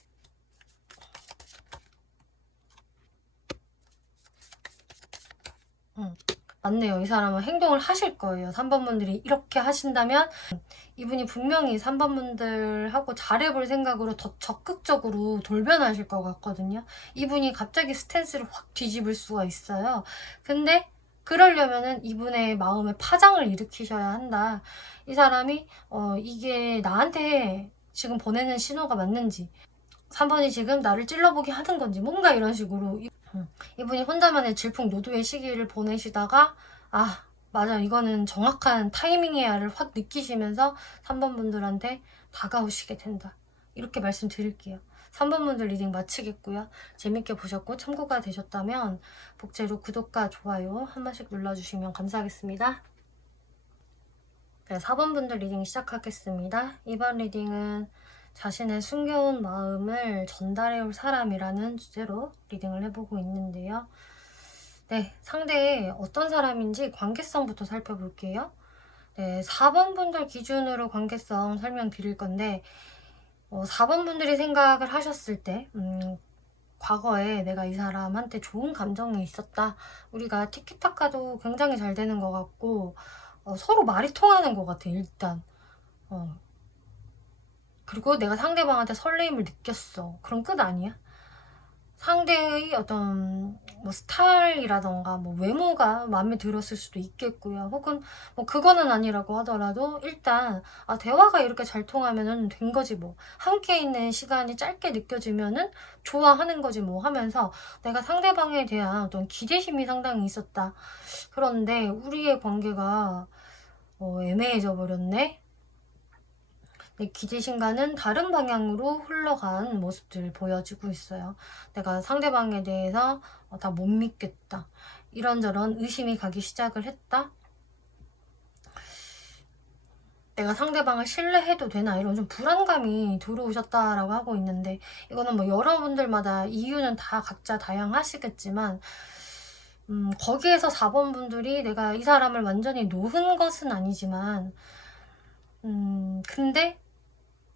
맞네요. 이 사람은 행동을 하실 거예요. 3번 분들이 이렇게 하신다면 이분이 분명히 3번 분들하고 잘해볼 생각으로 더 적극적으로 돌변하실 것 같거든요. 이분이 갑자기 스탠스를 확 뒤집을 수가 있어요. 근데 그러려면은 이분의 마음에 파장을 일으키셔야 한다. 이 사람이 이게 나한테 지금 보내는 신호가 맞는지, 3번이 지금 나를 찔러보게 하는 건지, 뭔가 이런 식으로 이분이 혼자만의 질풍노도의 시기를 보내시다가 맞아, 이거는 정확한 타이밍이야를 확 느끼시면서 3번 분들한테 다가오시게 된다, 이렇게 말씀드릴게요. 3번 분들 리딩 마치겠고요. 재밌게 보셨고 참고가 되셨다면 복제로 구독과 좋아요 한 번씩 눌러주시면 감사하겠습니다. 4번 분들 리딩 시작하겠습니다. 이번 리딩은 자신의 숨겨온 마음을 전달해올 사람이라는 주제로 리딩을 해보고 있는데요. 네, 상대의 어떤 사람인지 관계성부터 살펴볼게요. 네, 4번 분들 기준으로 관계성 설명드릴 건데, 4번 분들이 생각을 하셨을 때 과거에 내가 이 사람한테 좋은 감정이 있었다. 우리가 티키타카도 굉장히 잘 되는 것 같고 서로 말이 통하는 것 같아 일단. 그리고 내가 상대방한테 설레임을 느꼈어. 그럼 끝 아니야? 상대의 어떤 뭐 스타일이라던가 뭐 외모가 마음에 들었을 수도 있겠고요. 혹은 뭐 그거는 아니라고 하더라도 일단 대화가 이렇게 잘 통하면은 된 거지 뭐. 함께 있는 시간이 짧게 느껴지면은 좋아하는 거지 뭐 하면서 내가 상대방에 대한 어떤 기대심이 상당히 있었다. 그런데 우리의 관계가 애매해져 버렸네. 내 기대심과는 다른 방향으로 흘러간 모습들 보여지고 있어요. 내가 상대방에 대해서 다 못 믿겠다. 이런저런 의심이 가기 시작을 했다. 내가 상대방을 신뢰해도 되나 이런 좀 불안감이 들어오셨다라고 하고 있는데 이거는 뭐 여러분들마다 이유는 다 각자 다양하시겠지만 거기에서 4번 분들이 내가 이 사람을 완전히 놓은 것은 아니지만 근데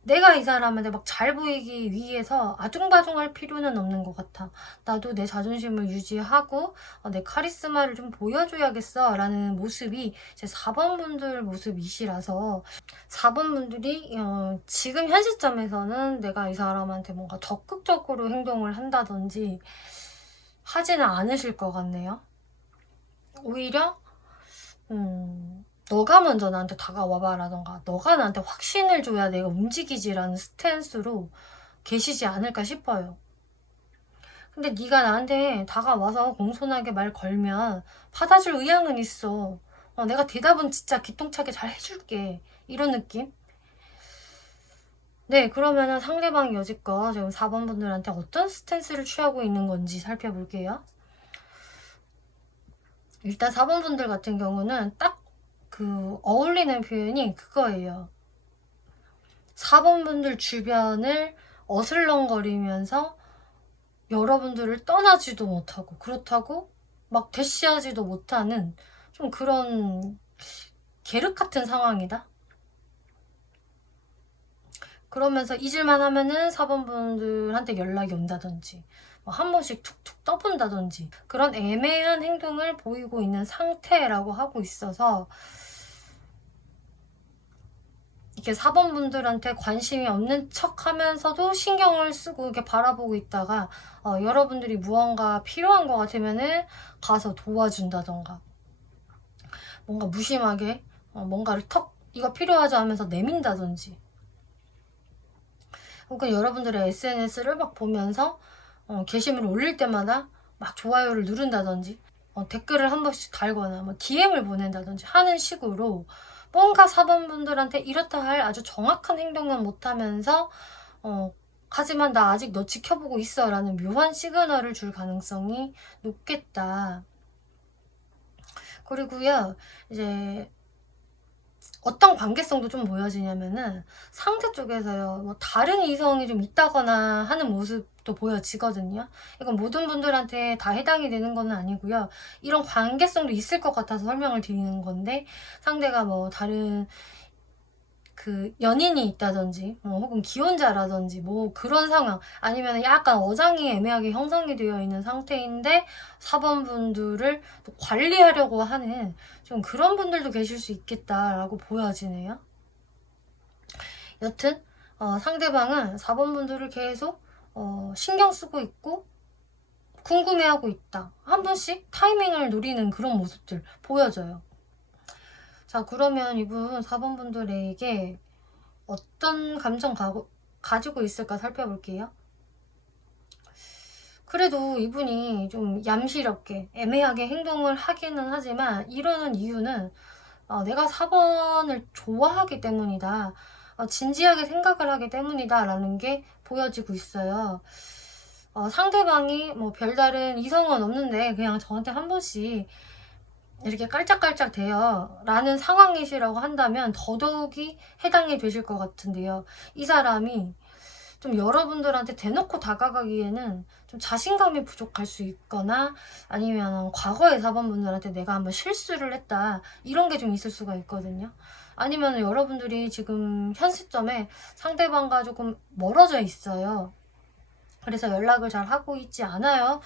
내가 이 사람한테 막 잘 보이기 위해서 아둥바둥할 필요는 없는 것 같아. 나도 내 자존심을 유지하고 내 카리스마를 좀 보여줘야겠어 라는 모습이 제 4번 분들 모습이시라서 4번 분들이 지금 현 시점에서는 내가 이 사람한테 뭔가 적극적으로 행동을 한다든지 하지는 않으실 것 같네요. 오히려 너가 먼저 나한테 다가와봐라던가 너가 나한테 확신을 줘야 내가 움직이지라는 스탠스로 계시지 않을까 싶어요. 근데 네가 나한테 다가와서 공손하게 말 걸면 받아줄 의향은 있어. 내가 대답은 진짜 기똥차게 잘 해줄게. 이런 느낌? 네, 그러면은 상대방이 여지껏 지금 4번 분들한테 어떤 스탠스를 취하고 있는 건지 살펴볼게요. 일단 4번 분들 같은 경우는 딱 어울리는 표현이 그거예요. 4번 분들 주변을 어슬렁거리면서 여러분들을 떠나지도 못하고 그렇다고 막 대시하지도 못하는 좀 그런 계륵 같은 상황이다. 그러면서 잊을만 하면은 4번 분들한테 연락이 온다든지 한 번씩 툭툭 떠본다든지 그런 애매한 행동을 보이고 있는 상태라고 하고 있어서 이렇게 4번 분들한테 관심이 없는 척 하면서도 신경을 쓰고 이렇게 바라보고 있다가 여러분들이 무언가 필요한 것 같으면은 가서 도와준다던가 뭔가 무심하게 뭔가를 턱 이거 필요하죠 하면서 내민다든지 혹은 여러분들의 SNS를 막 보면서 게시물을 올릴 때마다 막 좋아요를 누른다든지 댓글을 한 번씩 달거나 뭐 DM을 보낸다든지 하는 식으로 뭔가 4번 분들한테 이렇다 할 아주 정확한 행동은 못하면서 하지만 나 아직 너 지켜보고 있어 라는 묘한 시그널을 줄 가능성이 높겠다. 그리고요 이제 어떤 관계성도 좀 보여지냐면은 상대 쪽에서요 뭐 다른 이성이 좀 있다거나 하는 모습도 보여지거든요. 이건 모든 분들한테 다 해당이 되는 건 아니고요. 이런 관계성도 있을 것 같아서 설명을 드리는 건데 상대가 뭐 다른 연인이 있다든지 뭐 혹은 기혼자라든지 뭐 그런 상황 아니면 약간 어장이 애매하게 형성이 되어 있는 상태인데 4번 분들을 또 관리하려고 하는 좀 그런 분들도 계실 수 있겠다라고 보여지네요. 여튼 상대방은 4번 분들을 계속 신경 쓰고 있고 궁금해하고 있다. 한 번씩 타이밍을 노리는 그런 모습들 보여져요. 자, 그러면 이분 4번 분들에게 어떤 감정 가지고 있을까 살펴볼게요. 그래도 이분이 좀 얌시럽게 애매하게 행동을 하기는 하지만 이러는 이유는 내가 4번을 좋아하기 때문이다. 진지하게 생각을 하기 때문이다 라는 게 보여지고 있어요. 상대방이 뭐 별다른 이성은 없는데 그냥 저한테 한 번씩 이렇게 깔짝깔짝 돼요 라는 상황이시라고 한다면 더더욱이 해당이 되실 것 같은데요. 이 사람이 좀 여러분들한테 대놓고 다가가기에는 좀 자신감이 부족할 수 있거나 아니면 과거의 4번 분들한테 내가 한번 실수를 했다 이런 게 좀 있을 수가 있거든요. 아니면 여러분들이 지금 현 시점에 상대방과 조금 멀어져 있어요. 그래서 연락을 잘 하고 있지 않아요.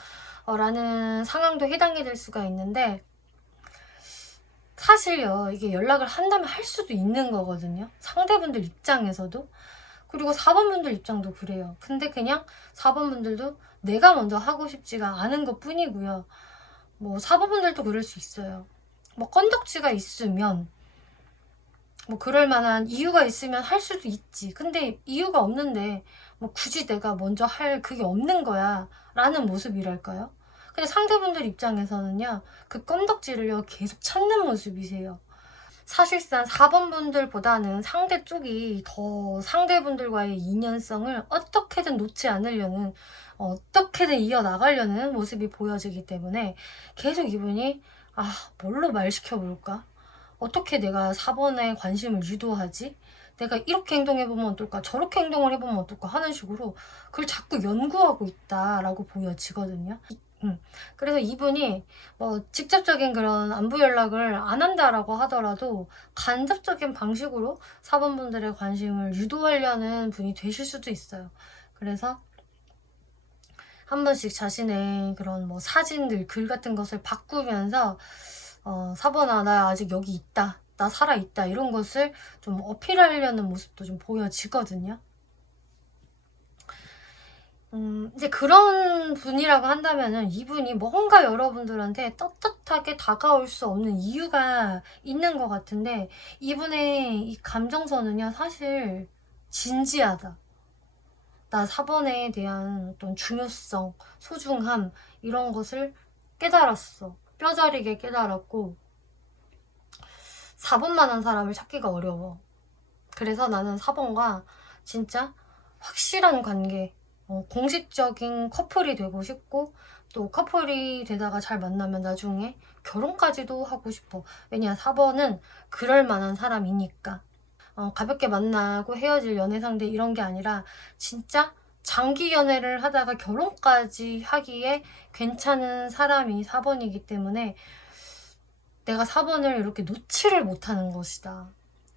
라는 상황도 해당이 될 수가 있는데, 사실요, 이게 연락을 한다면 할 수도 있는 거거든요. 상대분들 입장에서도. 그리고 4번 분들 입장도 그래요. 근데 그냥 4번 분들도 내가 먼저 하고 싶지가 않은 것 뿐이고요. 뭐 4번 분들도 그럴 수 있어요. 뭐 건덕지가 있으면, 뭐 그럴 만한 이유가 있으면 할 수도 있지. 근데 이유가 없는데 뭐 굳이 내가 먼저 할 그게 없는 거야 라는 모습이랄까요? 근데 상대분들 입장에서는요, 그 건덕지를요 계속 찾는 모습이세요. 사실상 4번 분들보다는 상대 쪽이 더 상대분들과의 인연성을 어떻게든 놓지 않으려는, 어떻게든 이어나가려는 모습이 보여지기 때문에 계속 이분이 뭘로 말 시켜볼까? 어떻게 내가 4번에 관심을 유도하지? 내가 이렇게 행동해보면 어떨까? 저렇게 행동을 해보면 어떨까? 하는 식으로 그걸 자꾸 연구하고 있다라고 보여지거든요. 그래서 이분이 뭐 직접적인 그런 안부 연락을 안 한다라고 하더라도 간접적인 방식으로 4번 분들의 관심을 유도하려는 분이 되실 수도 있어요. 그래서 한 번씩 자신의 그런 뭐 사진들, 글 같은 것을 바꾸면서 4번아, 나 아직 여기 있다, 나 살아있다, 이런 것을 좀 어필하려는 모습도 좀 보여지거든요. 이제 그런 분이라고 한다면은 이분이 뭔가 여러분들한테 떳떳하게 다가올 수 없는 이유가 있는 것 같은데, 이분의 이 감정선은요, 사실 진지하다. 나 4번에 대한 어떤 중요성, 소중함, 이런 것을 깨달았어. 뼈저리게 깨달았고, 4번만한 사람을 찾기가 어려워. 그래서 나는 4번과 진짜 확실한 관계, 공식적인 커플이 되고 싶고, 또 커플이 되다가 잘 만나면 나중에 결혼까지도 하고 싶어. 왜냐, 4번은 그럴 만한 사람이니까. 가볍게 만나고 헤어질 연애 상대 이런 게 아니라 진짜 장기 연애를 하다가 결혼까지 하기에 괜찮은 사람이 4번이기 때문에 내가 4번을 이렇게 놓지를 못하는 것이다.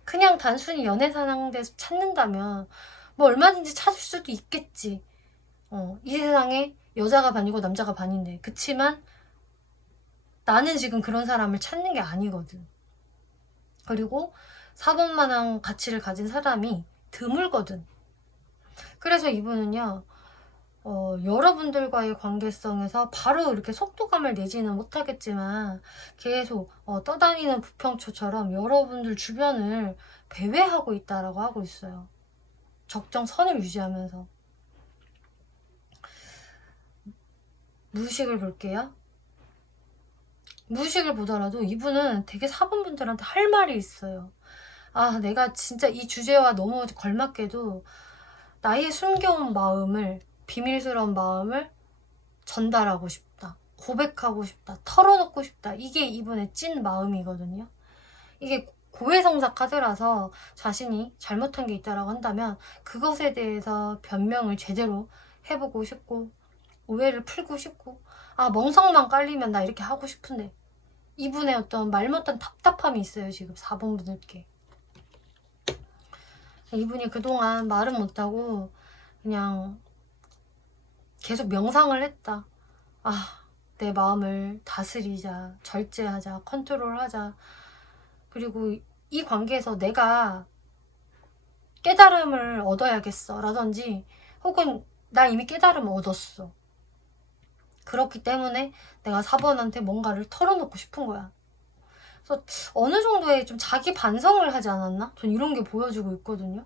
그냥 단순히 연애 상대에서 찾는다면 뭐 얼마든지 찾을 수도 있겠지. 이 세상에 여자가 반이고 남자가 반인데. 그치만 나는 지금 그런 사람을 찾는 게 아니거든. 그리고 4번만한 가치를 가진 사람이 드물거든. 그래서 이분은요, 여러분들과의 관계성에서 바로 이렇게 속도감을 내지는 못하겠지만 계속 떠다니는 부평초처럼 여러분들 주변을 배회하고 있다라고 하고 있어요. 적정선을 유지하면서. 무의식을 볼게요. 무의식을 보더라도 이분은 되게 4번 분들한테 할 말이 있어요. 내가 진짜 이 주제와 너무 걸맞게도 나의 숨겨온 마음을, 비밀스러운 마음을 전달하고 싶다, 고백하고 싶다, 털어놓고 싶다. 이게 이분의 찐 마음이거든요. 이게 고해성사 카드라서 자신이 잘못한 게 있다라고 한다면 그것에 대해서 변명을 제대로 해보고 싶고, 오해를 풀고 싶고, 멍석만 깔리면 나 이렇게 하고 싶은데, 이분의 어떤 말 못한 답답함이 있어요, 지금 4번 분들께. 이분이 그동안 말은 못하고 그냥 계속 명상을 했다. 내 마음을 다스리자, 절제하자, 컨트롤하자. 그리고 이 관계에서 내가 깨달음을 얻어야겠어 라든지, 혹은 나 이미 깨달음을 얻었어. 그렇기 때문에 내가 4번한테 뭔가를 털어놓고 싶은 거야. 그래서 어느 정도의 좀 자기 반성을 하지 않았나? 전 이런 게 보여지고 있거든요.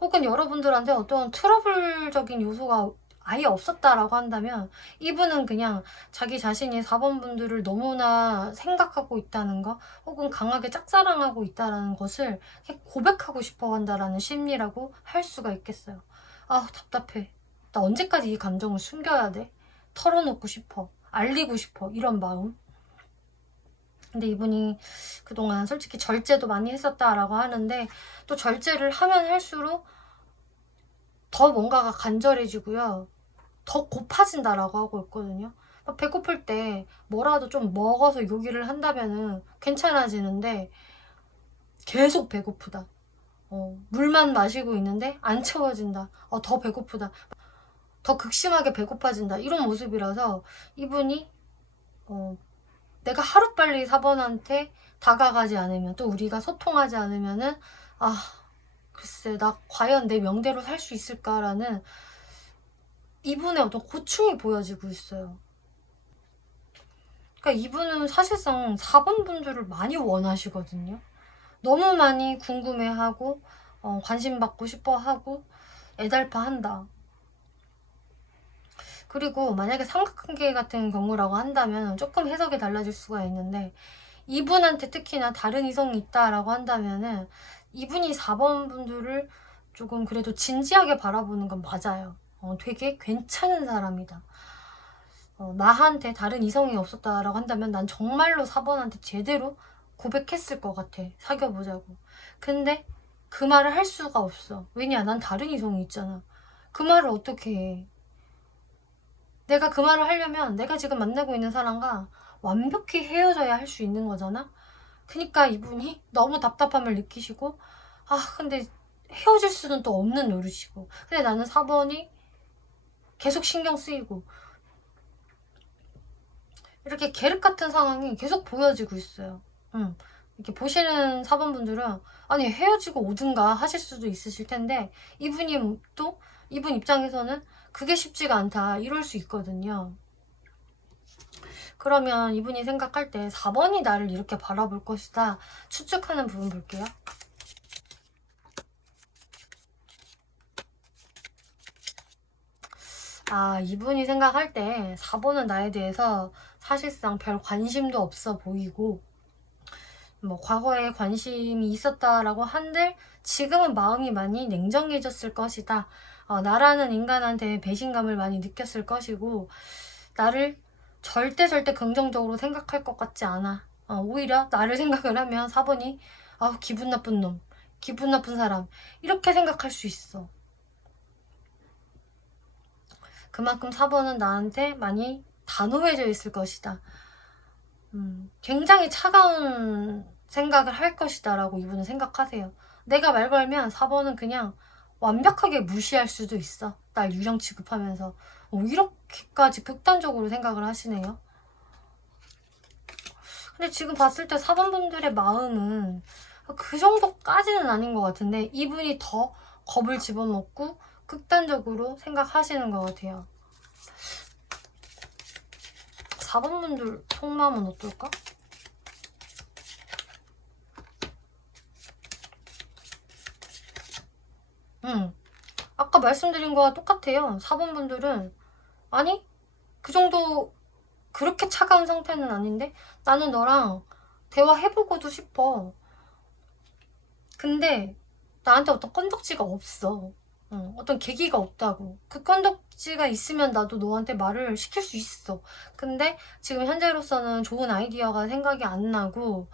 혹은 여러분들한테 어떤 트러블적인 요소가 아예 없었다라고 한다면 이분은 그냥 자기 자신이 4번 분들을 너무나 생각하고 있다는 거, 혹은 강하게 짝사랑하고 있다는 것을 고백하고 싶어 한다라는 심리라고 할 수가 있겠어요. 답답해. 나 언제까지 이 감정을 숨겨야 돼? 털어놓고 싶어. 알리고 싶어. 이런 마음. 근데 이분이 그동안 솔직히 절제도 많이 했었다라고 하는데, 또 절제를 하면 할수록 더 뭔가가 간절해지고요, 더 고파진다라고 하고 있거든요. 막 배고플 때 뭐라도 좀 먹어서 요기를 한다면은 괜찮아지는데 계속 배고프다. 물만 마시고 있는데 안 채워진다. 더 배고프다. 더 극심하게 배고파진다. 이런 모습이라서 이분이 내가 하루빨리 4번한테 다가가지 않으면, 또 우리가 소통하지 않으면은 글쎄 나 과연 내 명대로 살 수 있을까라는 이분의 어떤 고충이 보여지고 있어요. 그러니까 이분은 사실상 4번 분들을 많이 원하시거든요. 너무 많이 궁금해하고 관심 받고 싶어 하고 애달파한다. 그리고 만약에 삼각관계 같은 경우라고 한다면 조금 해석이 달라질 수가 있는데, 이분한테 특히나 다른 이성이 있다라고 한다면은 이분이 4번 분들을 조금 그래도 진지하게 바라보는 건 맞아요. 되게 괜찮은 사람이다. 나한테 다른 이성이 없었다라고 한다면 난 정말로 4번한테 제대로 고백했을 것 같아. 사귀어보자고. 근데 그 말을 할 수가 없어. 왜냐? 난 다른 이성이 있잖아. 그 말을 어떻게 해? 내가 그 말을 하려면 내가 지금 만나고 있는 사람과 완벽히 헤어져야 할 수 있는 거잖아? 그니까 이분이 너무 답답함을 느끼시고, 근데 헤어질 수는 또 없는 노릇이고, 근데 나는 4번이 계속 신경 쓰이고, 이렇게 계륵 같은 상황이 계속 보여지고 있어요. 이렇게 보시는 4번 분들은 아니 헤어지고 오든가 하실 수도 있으실 텐데, 이분 입장에서는 그게 쉽지가 않다 이럴 수 있거든요. 그러면 이분이 생각할 때 4번이 나를 이렇게 바라볼 것이다 추측하는 부분 볼게요. 이분이 생각할 때 4번은 나에 대해서 사실상 별 관심도 없어 보이고, 뭐 과거에 관심이 있었다라고 한들 지금은 마음이 많이 냉정해졌을 것이다. 나라는 인간한테 배신감을 많이 느꼈을 것이고, 나를 절대 긍정적으로 생각할 것 같지 않아. 오히려 나를 생각을 하면 4번이 기분 나쁜 놈, 기분 나쁜 사람 이렇게 생각할 수 있어. 그만큼 4번은 나한테 많이 단호해져 있을 것이다. 굉장히 차가운 생각을 할 것이다 라고 이분은 생각하세요. 내가 말 걸면 4번은 그냥 완벽하게 무시할 수도 있어. 날 유령 취급하면서. 이렇게까지 극단적으로 생각을 하시네요. 근데 지금 봤을 때 4번 분들의 마음은 그 정도까지는 아닌 것 같은데, 이분이 더 겁을 집어먹고 극단적으로 생각하시는 것 같아요. 4번 분들 속마음은 어떨까? 아까 말씀드린 거와 똑같아요. 4번 분들은 아니 그 정도 그렇게 차가운 상태는 아닌데 나는 너랑 대화해보고도 싶어. 근데 나한테 어떤 건덕지가 없어. 어떤 계기가 없다고. 그 건덕지가 있으면 나도 너한테 말을 시킬 수 있어. 근데 지금 현재로서는 좋은 아이디어가 생각이 안 나고,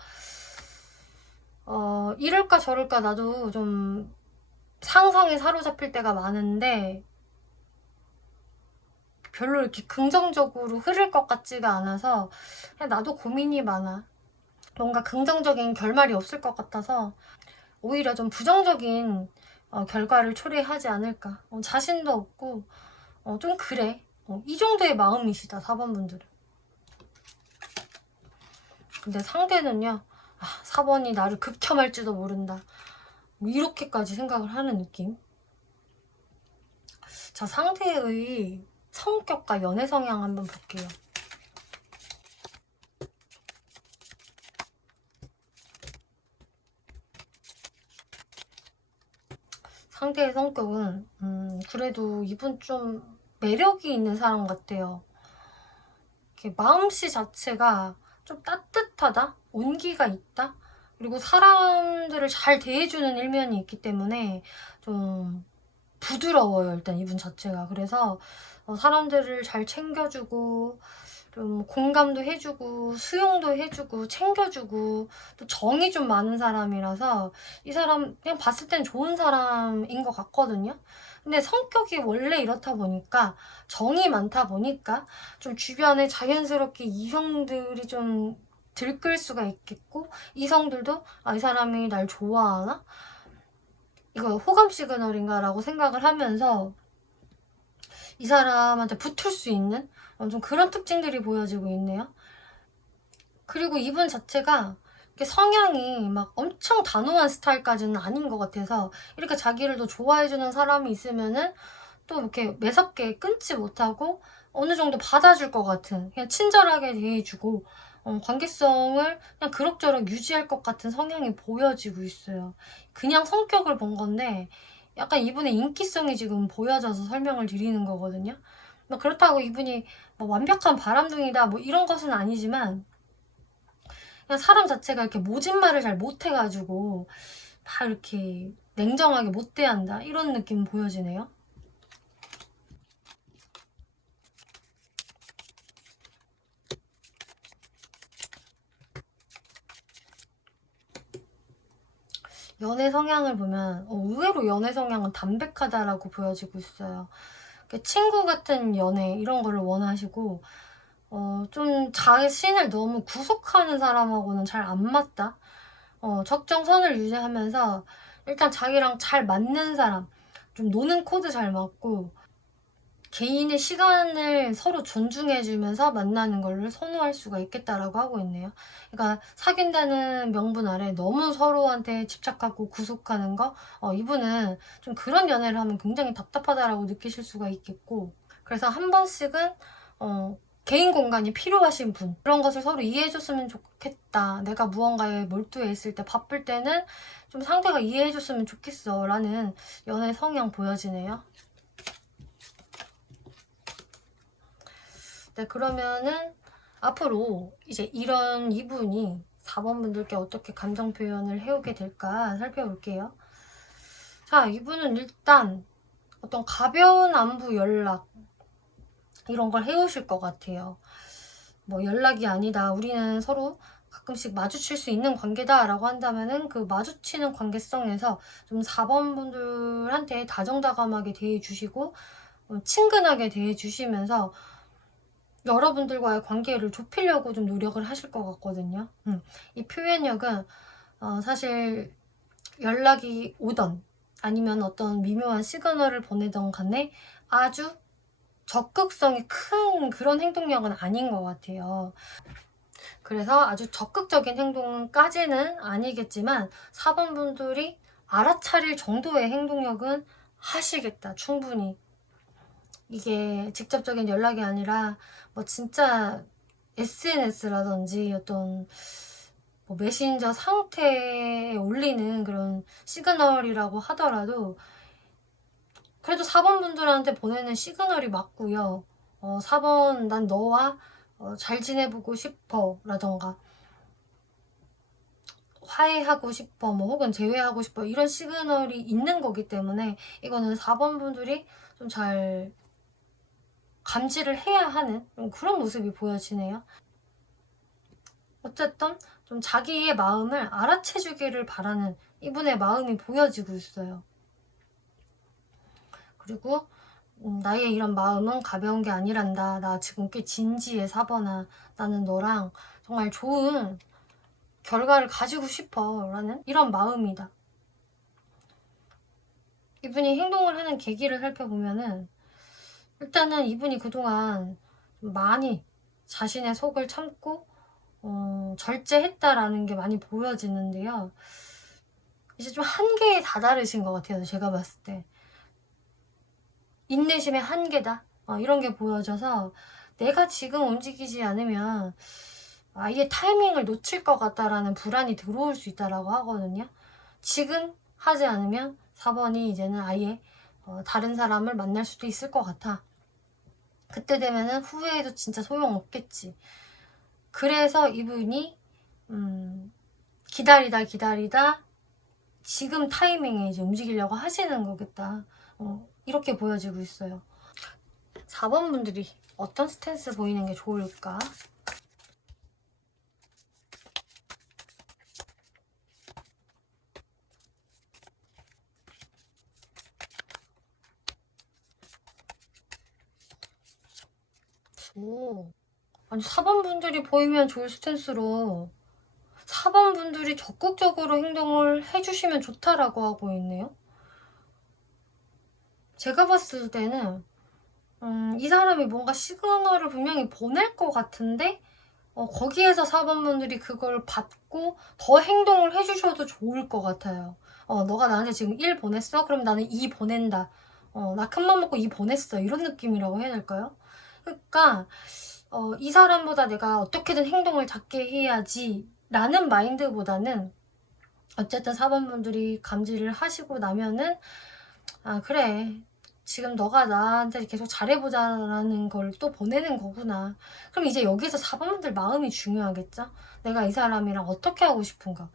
이럴까 저럴까 나도 좀 상상에 사로잡힐 때가 많은데 별로 이렇게 긍정적으로 흐를 것 같지가 않아서 그냥 나도 고민이 많아. 뭔가 긍정적인 결말이 없을 것 같아서 오히려 좀 부정적인 결과를 초래하지 않을까. 자신도 없고 좀 그래. 이 정도의 마음이시다 4번 분들은. 근데 상대는요, 4번이 나를 극혐할지도 모른다 뭐 이렇게까지 생각을 하는 느낌. 자, 상대의 성격과 연애 성향 한번 볼게요. 상대의 성격은 그래도 이분 좀 매력이 있는 사람 같아요. 이렇게 마음씨 자체가 좀 따뜻하다? 온기가 있다? 그리고 사람들을 잘 대해주는 일면이 있기 때문에 좀 부드러워요, 일단 이분 자체가. 그래서 사람들을 잘 챙겨주고, 좀 공감도 해주고 수용도 해주고 챙겨주고 또 정이 좀 많은 사람이라서 이 사람 그냥 봤을 땐 좋은 사람인 것 같거든요. 근데 성격이 원래 이렇다 보니까 정이 많다 보니까 좀 주변에 자연스럽게 이성들이 좀 들끓 수가 있겠고 이성들도 이 사람이 날 좋아하나? 이거 호감 시그널인가? 라고 생각을 하면서 이 사람한테 붙을 수 있는 좀 그런 특징들이 보여지고 있네요. 그리고 이분 자체가 성향이 막 엄청 단호한 스타일까지는 아닌 것 같아서 이렇게 자기를 더 좋아해주는 사람이 있으면은 또 이렇게 매섭게 끊지 못하고 어느 정도 받아줄 것 같은 그냥 친절하게 대해주고 관계성을 그냥 그럭저럭 유지할 것 같은 성향이 보여지고 있어요. 그냥 성격을 본 건데 약간 이분의 인기성이 지금 보여져서 설명을 드리는 거거든요. 그렇다고 이분이 완벽한 바람둥이다 이런 것은 아니지만 그냥 사람 자체가 이렇게 모진 말을 잘 못해가지고 막 이렇게 냉정하게 못 대한다 이런 느낌 보여지네요. 연애 성향을 보면 의외로 연애 성향은 담백하다라고 보여지고 있어요. 친구 같은 연애 이런 거를 원하시고 좀 자신을 너무 구속하는 사람하고는 잘 안 맞다. 적정선을 유지하면서 일단 자기랑 잘 맞는 사람, 좀 노는 코드 잘 맞고 개인의 시간을 서로 존중해주면서 만나는 걸 선호할 수가 있겠다라고 하고 있네요. 그러니까 사귄다는 명분 아래 너무 서로한테 집착하고 구속하는 거 이분은 좀 그런 연애를 하면 굉장히 답답하다라고 느끼실 수가 있겠고 그래서 한 번씩은 개인 공간이 필요하신 분 그런 것을 서로 이해해줬으면 좋겠다. 내가 무언가에 몰두해 있을 때 바쁠 때는 좀 상대가 이해해줬으면 좋겠어 라는 연애 성향 보여지네요. 네, 그러면은 앞으로 이제 이런 이분이 4번 분들께 어떻게 감정 표현을 해오게 될까 살펴볼게요. 자, 이분은 일단 어떤 가벼운 안부 연락 이런 걸 해오실 것 같아요. 연락이 아니다. 우리는 서로 가끔씩 마주칠 수 있는 관계다 라고 한다면은 그 마주치는 관계성에서 좀 4번 분들한테 다정다감하게 대해주시고 친근하게 대해주시면서 여러분들과의 관계를 좁히려고 좀 노력을 하실 것 같거든요. 이 표현력은 사실 연락이 오던 아니면 어떤 미묘한 시그널을 보내던 간에 아주 적극성이 큰 그런 행동력은 아닌 것 같아요. 그래서 아주 적극적인 행동까지는 아니겠지만 4번 분들이 알아차릴 정도의 행동력은 하시겠다, 충분히. 이게 직접적인 연락이 아니라 진짜 SNS라든지 어떤 메신저 상태에 올리는 그런 시그널이라고 하더라도 그래도 4번 분들한테 보내는 시그널이 맞고요. 4번 난 너와 잘 지내보고 싶어 라던가 화해하고 싶어 혹은 재회하고 싶어 이런 시그널이 있는 거기 때문에 이거는 4번 분들이 좀 잘 감지를 해야 하는 그런 모습이 보여지네요. 어쨌든 좀 자기의 마음을 알아채주기를 바라는 이분의 마음이 보여지고 있어요. 그리고 나의 이런 마음은 가벼운 게 아니란다. 나 지금 꽤 진지해 4번아. 나는 너랑 정말 좋은 결과를 가지고 싶어 라는 이런 마음이다. 이분이 행동을 하는 계기를 살펴보면은 일단은 이분이 그동안 많이 자신의 속을 참고 절제했다라는 게 많이 보여지는데요. 이제 좀 한계에 다다르신 것 같아요. 제가 봤을 때. 인내심의 한계다. 이런 게 보여져서 내가 지금 움직이지 않으면 아예 타이밍을 놓칠 것 같다라는 불안이 들어올 수 있다라고 하거든요. 지금 하지 않으면 4번이 이제는 아예 다른 사람을 만날 수도 있을 것 같아. 그때 되면은 후회해도 진짜 소용없겠지. 그래서 이분이 기다리다 지금 타이밍에 이제 움직이려고 하시는 거겠다. 이렇게 보여지고 있어요. 4번 분들이 어떤 스탠스 보이는 게 좋을까? 오, 아니 4번 분들이 보이면 좋을 스탠스로 4번 분들이 적극적으로 행동을 해주시면 좋다라고 하고 있네요. 제가 봤을 때는 이 사람이 뭔가 시그널을 분명히 보낼 것 같은데 거기에서 4번 분들이 그걸 받고 더 행동을 해주셔도 좋을 것 같아요. 너가 나한테 지금 1 보냈어? 그럼 나는 2 보낸다. 나 큰맘 먹고 2 보냈어. 이런 느낌이라고 해야 될까요? 그러니까 이 사람보다 내가 어떻게든 행동을 작게 해야지 라는 마인드보다는 어쨌든 4번 분들이 감지를 하시고 나면은 아 그래 지금 너가 나한테 계속 잘해보자라는 걸 또 보내는 거구나. 그럼 이제 여기서 4번 분들 마음이 중요하겠죠? 내가 이 사람이랑 어떻게 하고 싶은가?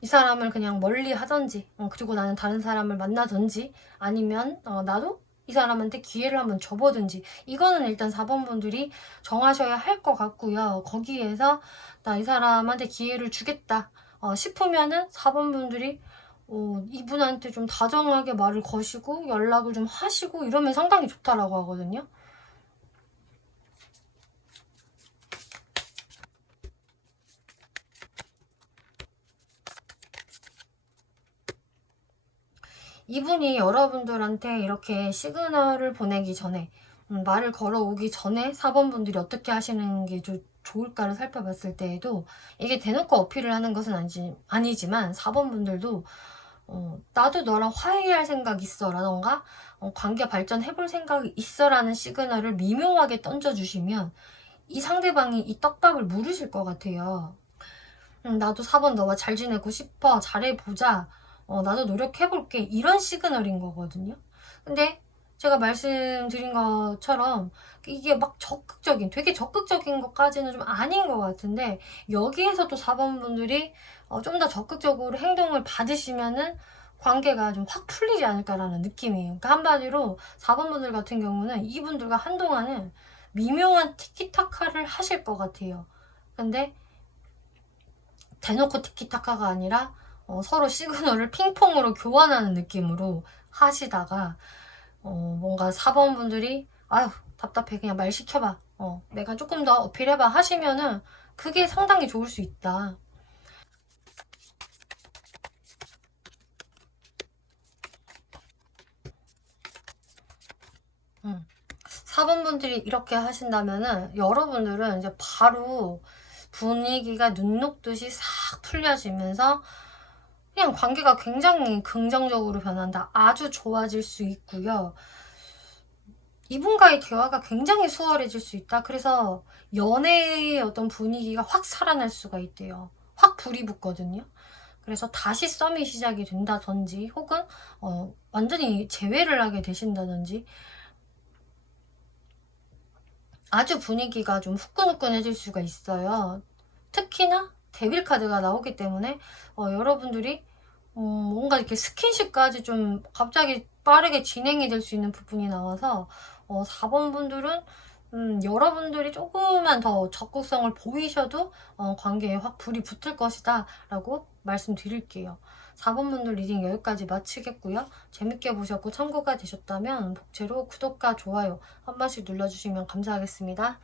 이 사람을 그냥 멀리 하던지 그리고 나는 다른 사람을 만나든지 아니면 나도 이 사람한테 기회를 한번 줘보든지 이거는 일단 4번 분들이 정하셔야 할 것 같고요. 거기에서 나 이 사람한테 기회를 주겠다 싶으면은 4번 분들이 이분한테 좀 다정하게 말을 거시고 연락을 좀 하시고 이러면 상당히 좋다라고 하거든요. 이분이 여러분들한테 이렇게 시그널을 보내기 전에 말을 걸어오기 전에 4번 분들이 어떻게 하시는 게 좋을까를 살펴봤을 때에도 이게 대놓고 어필을 하는 것은 아니지만 4번 분들도 나도 너랑 화해할 생각 있어 라던가 관계 발전해볼 생각이 있어 라는 시그널을 미묘하게 던져주시면 이 상대방이 이 떡밥을 물으실 것 같아요. 나도 4번 너와 잘 지내고 싶어. 잘해보자. 나도 노력해볼게. 이런 시그널인 거거든요. 근데 제가 말씀드린 것처럼 이게 막 되게 적극적인 것까지는 좀 아닌 것 같은데 여기에서 또 4번 분들이 좀 더 적극적으로 행동을 받으시면은 관계가 좀 확 풀리지 않을까라는 느낌이에요. 그러니까 한마디로 4번 분들 같은 경우는 이분들과 한동안은 미묘한 티키타카를 하실 것 같아요. 근데 대놓고 티키타카가 아니라 서로 시그널을 핑퐁으로 교환하는 느낌으로 하시다가 뭔가 4번 분들이 아유 답답해 그냥 말 시켜봐 내가 조금 더 어필해봐 하시면은 그게 상당히 좋을 수 있다. 4번 분들이 이렇게 하신다면은 여러분들은 이제 바로 분위기가 눈 녹듯이 싹 풀려지면서 그냥 관계가 굉장히 긍정적으로 변한다. 아주 좋아질 수 있고요. 이분과의 대화가 굉장히 수월해질 수 있다. 그래서 연애의 어떤 분위기가 확 살아날 수가 있대요. 확 불이 붙거든요. 그래서 다시 썸이 시작이 된다든지 혹은 완전히 재회를 하게 되신다든지 아주 분위기가 좀 후끈후끈해질 수가 있어요. 특히나 데빌 카드가 나오기 때문에 여러분들이 뭔가 이렇게 스킨십까지 좀 갑자기 빠르게 진행이 될 수 있는 부분이 나와서 4번 분들은 여러분들이 조금만 더 적극성을 보이셔도 관계에 확 불이 붙을 것이다 라고 말씀드릴게요. 4번 분들 리딩 여기까지 마치겠고요. 재밌게 보셨고 참고가 되셨다면 복채로 구독과 좋아요 한 번씩 눌러주시면 감사하겠습니다.